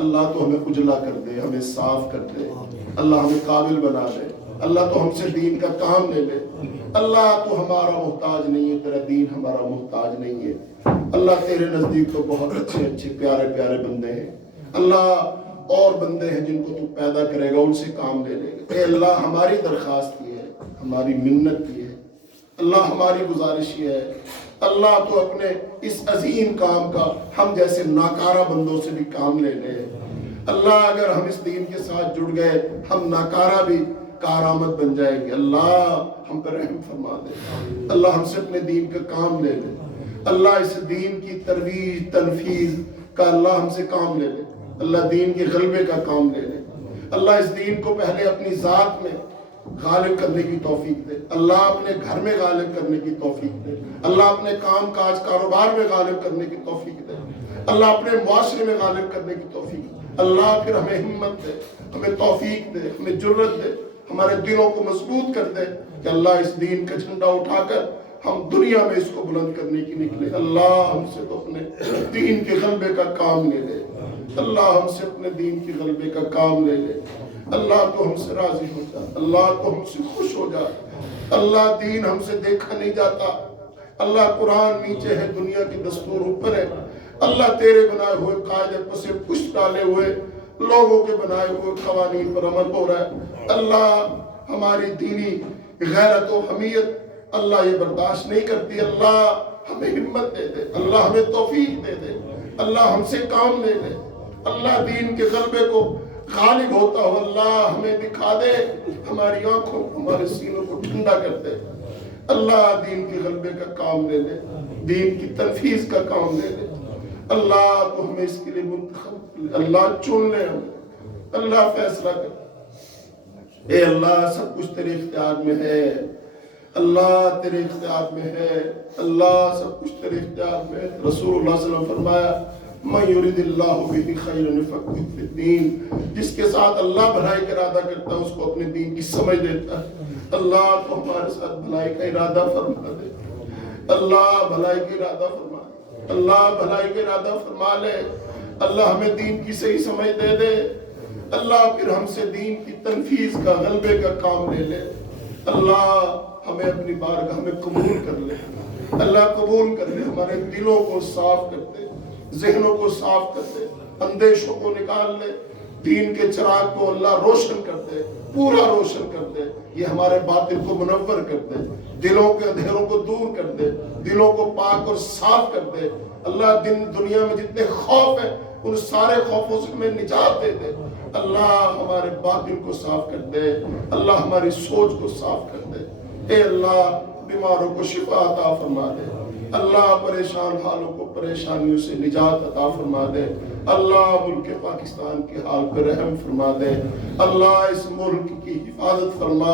اللہ تو ہمیں اجلا کر دے، ہمیں صاف کر دے، اللہ ہمیں قابل بنا دے، اللہ تو ہم سے دین کا کام لے لے، اللہ تو ہمارا محتاج نہیں ہے، تیرا دین ہمارا محتاج نہیں ہے، اللہ تیرے نزدیک تو بہت اچھے اچھے پیارے پیارے بندے ہیں، اللہ اور بندے ہیں جن کو تو پیدا کرے گا ان سے کام لے لے گا۔ اے اللہ ہماری درخواست یہ ہے، ہماری منت یہ ہے، اللہ ہماری گزارش یہ ہے، اللہ تو اپنے اس عظیم کام کا ہم جیسے ناکارہ بندوں سے بھی کام لے لے۔ اللہ اگر ہم اس دین کے ساتھ جڑ گئے ہم ناکارہ بھی کارآمد بن جائیں گے۔ اللہ ہم پر رحم فرما دے، اللہ ہم سے اپنے دین کا کام لے لے، اللہ اس دین کی ترویج تنفیذ کا اللہ ہم سے کام لے لے، اللہ دین کے غلبے کا کام لے لے، اللہ اس دین کو پہلے اپنی ذات میں غالب کرنے کی توفیق دے، اللہ اپنے گھر میں غالب کرنے کی توفیق دے، اللہ اپنے کام کاج کاروبار میں غالب کرنے کی توفیق دے، اللہ اپنے معاشرے میں غالب کرنے کی توفیق دے، اللہ پھر ہمیں ہمت دے، ہمیں توفیق دے، ہمیں جرت دے، ہمارے دلوں کو مضبوط کر دے کہ اللہ اس دین کا جھنڈا اٹھا کر ہم دنیا میں اس کو بلند کرنے کی نکلے۔ اللہ ہم سے تو اپنے دین کے غلبے کا کام لے لے، اللہ ہم سے اپنے دین کے غلبے کا کام لے لے، اللہ تو ہم سے راضی ہو جا، اللہ تو ہم سے خوش ہو جا، اللہ دین ہم سے دیکھا نہیں جاتا، اللہ قرآن نیچے ہے، دنیا کی دستور اوپر ہے، اللہ تیرے بنائے ہوئے قاعدے پس پشت ڈالے ہوئے لوگوں کے بنائے ہوئے قوانین پر عمل ہو رہا ہے۔ اللہ ہماری دینی غیرت و حمیت اللہ یہ برداشت نہیں کرتی، اللہ ہمیں ہمت دے دے، اللہ ہمیں توفیق دے دے، اللہ ہم سے کام لے لے، اللہ دین کے غلبے کو غالب ہوتا ہو اللہ ہمیں دکھا دے، ہماری آنکھوں ہمارے سینوں کو ٹھنڈا کر دے، اللہ دین کے غلبے کا کام لے لے، دین کی تنفیذ کا کام لے لے، اللہ تو ہمیں اس کے لیے منتخب، اللہ چن لے ہمیں، اللہ فیصلہ کر۔ اے اللہ سب کچھ تیرے اختیار میں ہے، اللہ تیرے اختیار میں ہے، اللہ سب کچھ تیرے اختیار میں ہے۔ رسول اللہ صلی اللہ علیہ وسلم فرمایا من یرید اللہ بہ خیرا یفقہہ فی الدین، جس کے ساتھ اللہ بھلائی کا ارادہ کرتا ہے اس کو اپنے دین کی سمجھ دیتا ہے۔ اللہ تو ہمارے ساتھ بھلائی کا ارادہ فرما دے، اللہ بھلائی کا ارادہ فرما دے، اللہ بھلائی کا ارادہ فرما لے، اللہ ہمیں دین کی صحیح سمجھ دے دے، اللہ پھر ہم سے دین کی تنفیذ کا غلبے کا کام لے لے، اللہ ہمیں اپنی بارگاہ میں قبول کر لے، اللہ قبول کر لے، ہمارے دلوں کو صاف کر دے، ذہنوں کو صاف کر دے، اندیشوں کو نکال لے، دین کے چراغ کو اللہ روشن کر دے، پورا روشن کر دے، یہ ہمارے باطن کو منور کر دے، دلوں کے اندھیروں کو دور کر دے، دلوں کو پاک اور صاف کر دے، اللہ دنیا میں جتنے خوف ہیں ان سارے خوفوں سے ہمیں نجات دے دے، اللہ ہمارے باطن کو صاف کر دے، اللہ ہماری سوچ کو صاف کر دے، اے اللہ بیماروں کو شفا عطا فرما دے، اللہ پریشان حالوں کو پریشانیوں سے نجات عطا فرما دے، اللہ ملک پاکستان کے حال پر رحم فرما دے، اللہ اس ملک کی حفاظت فرما،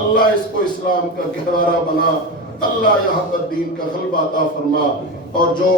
اللہ اس کو اسلام کا گہوارہ بنا، اللہ یہاں پر دین کا غلبہ عطا فرما، اور جو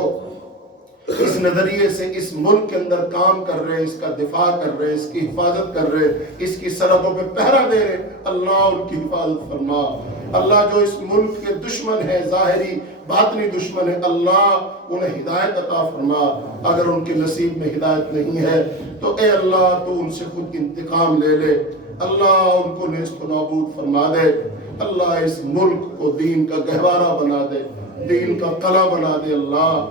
اس نظریے سے اس ملک کے اندر کام کر رہے، اس کا دفاع کر رہے، اس کی حفاظت کر رہے، اس کی سرحدوں پہ پہرا دے رہے، اللہ ان کی حفاظت فرما۔ اللہ جو اس ملک کے دشمن ہے، ظاہری باطنی دشمن ہے، اللہ انہیں ہدایت عطا فرما۔ اگر ان کے نصیب میں ہدایت نہیں ہے تو اے اللہ تو ان سے خود انتقام لے لے، اللہ ان کو نیست و نابود فرما دے۔ اللہ اس ملک کو دین کا گہوارہ بنا دے، دین کا قلعہ بنا دے۔ اللہ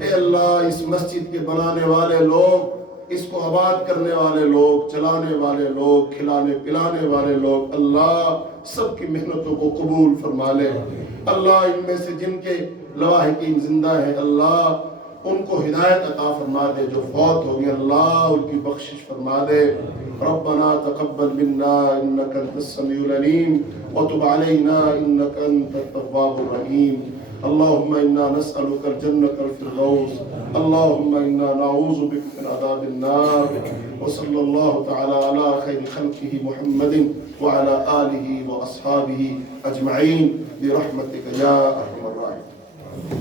اے اللہ اس مسجد کے بنانے والے لوگ، اس کو آباد کرنے والے لوگ، چلانے والے لوگ، کھلانے پلانے والے لوگ، اللہ سب کی محنتوں کو قبول فرما لے۔ اللہ ان میں سے جن کے لواحقین زندہ ہیں، اللہ ان کو ہدایت عطا فرما دے، جو فوت ہو گئے اللہ ان کی بخشش فرما دے۔ ربنا تقبل منا انك انت السميع العليم وتب علينا انك انت التواب الرحيم۔ اللهم انا نسألك الجنة الفردوس، اللهم انا نعوذ بك من عذاب النار، وصلى الله تعالى على خير خلقه محمد وعلى آله وأصحابه أجمعين برحمتك يا أرحم الراحمين۔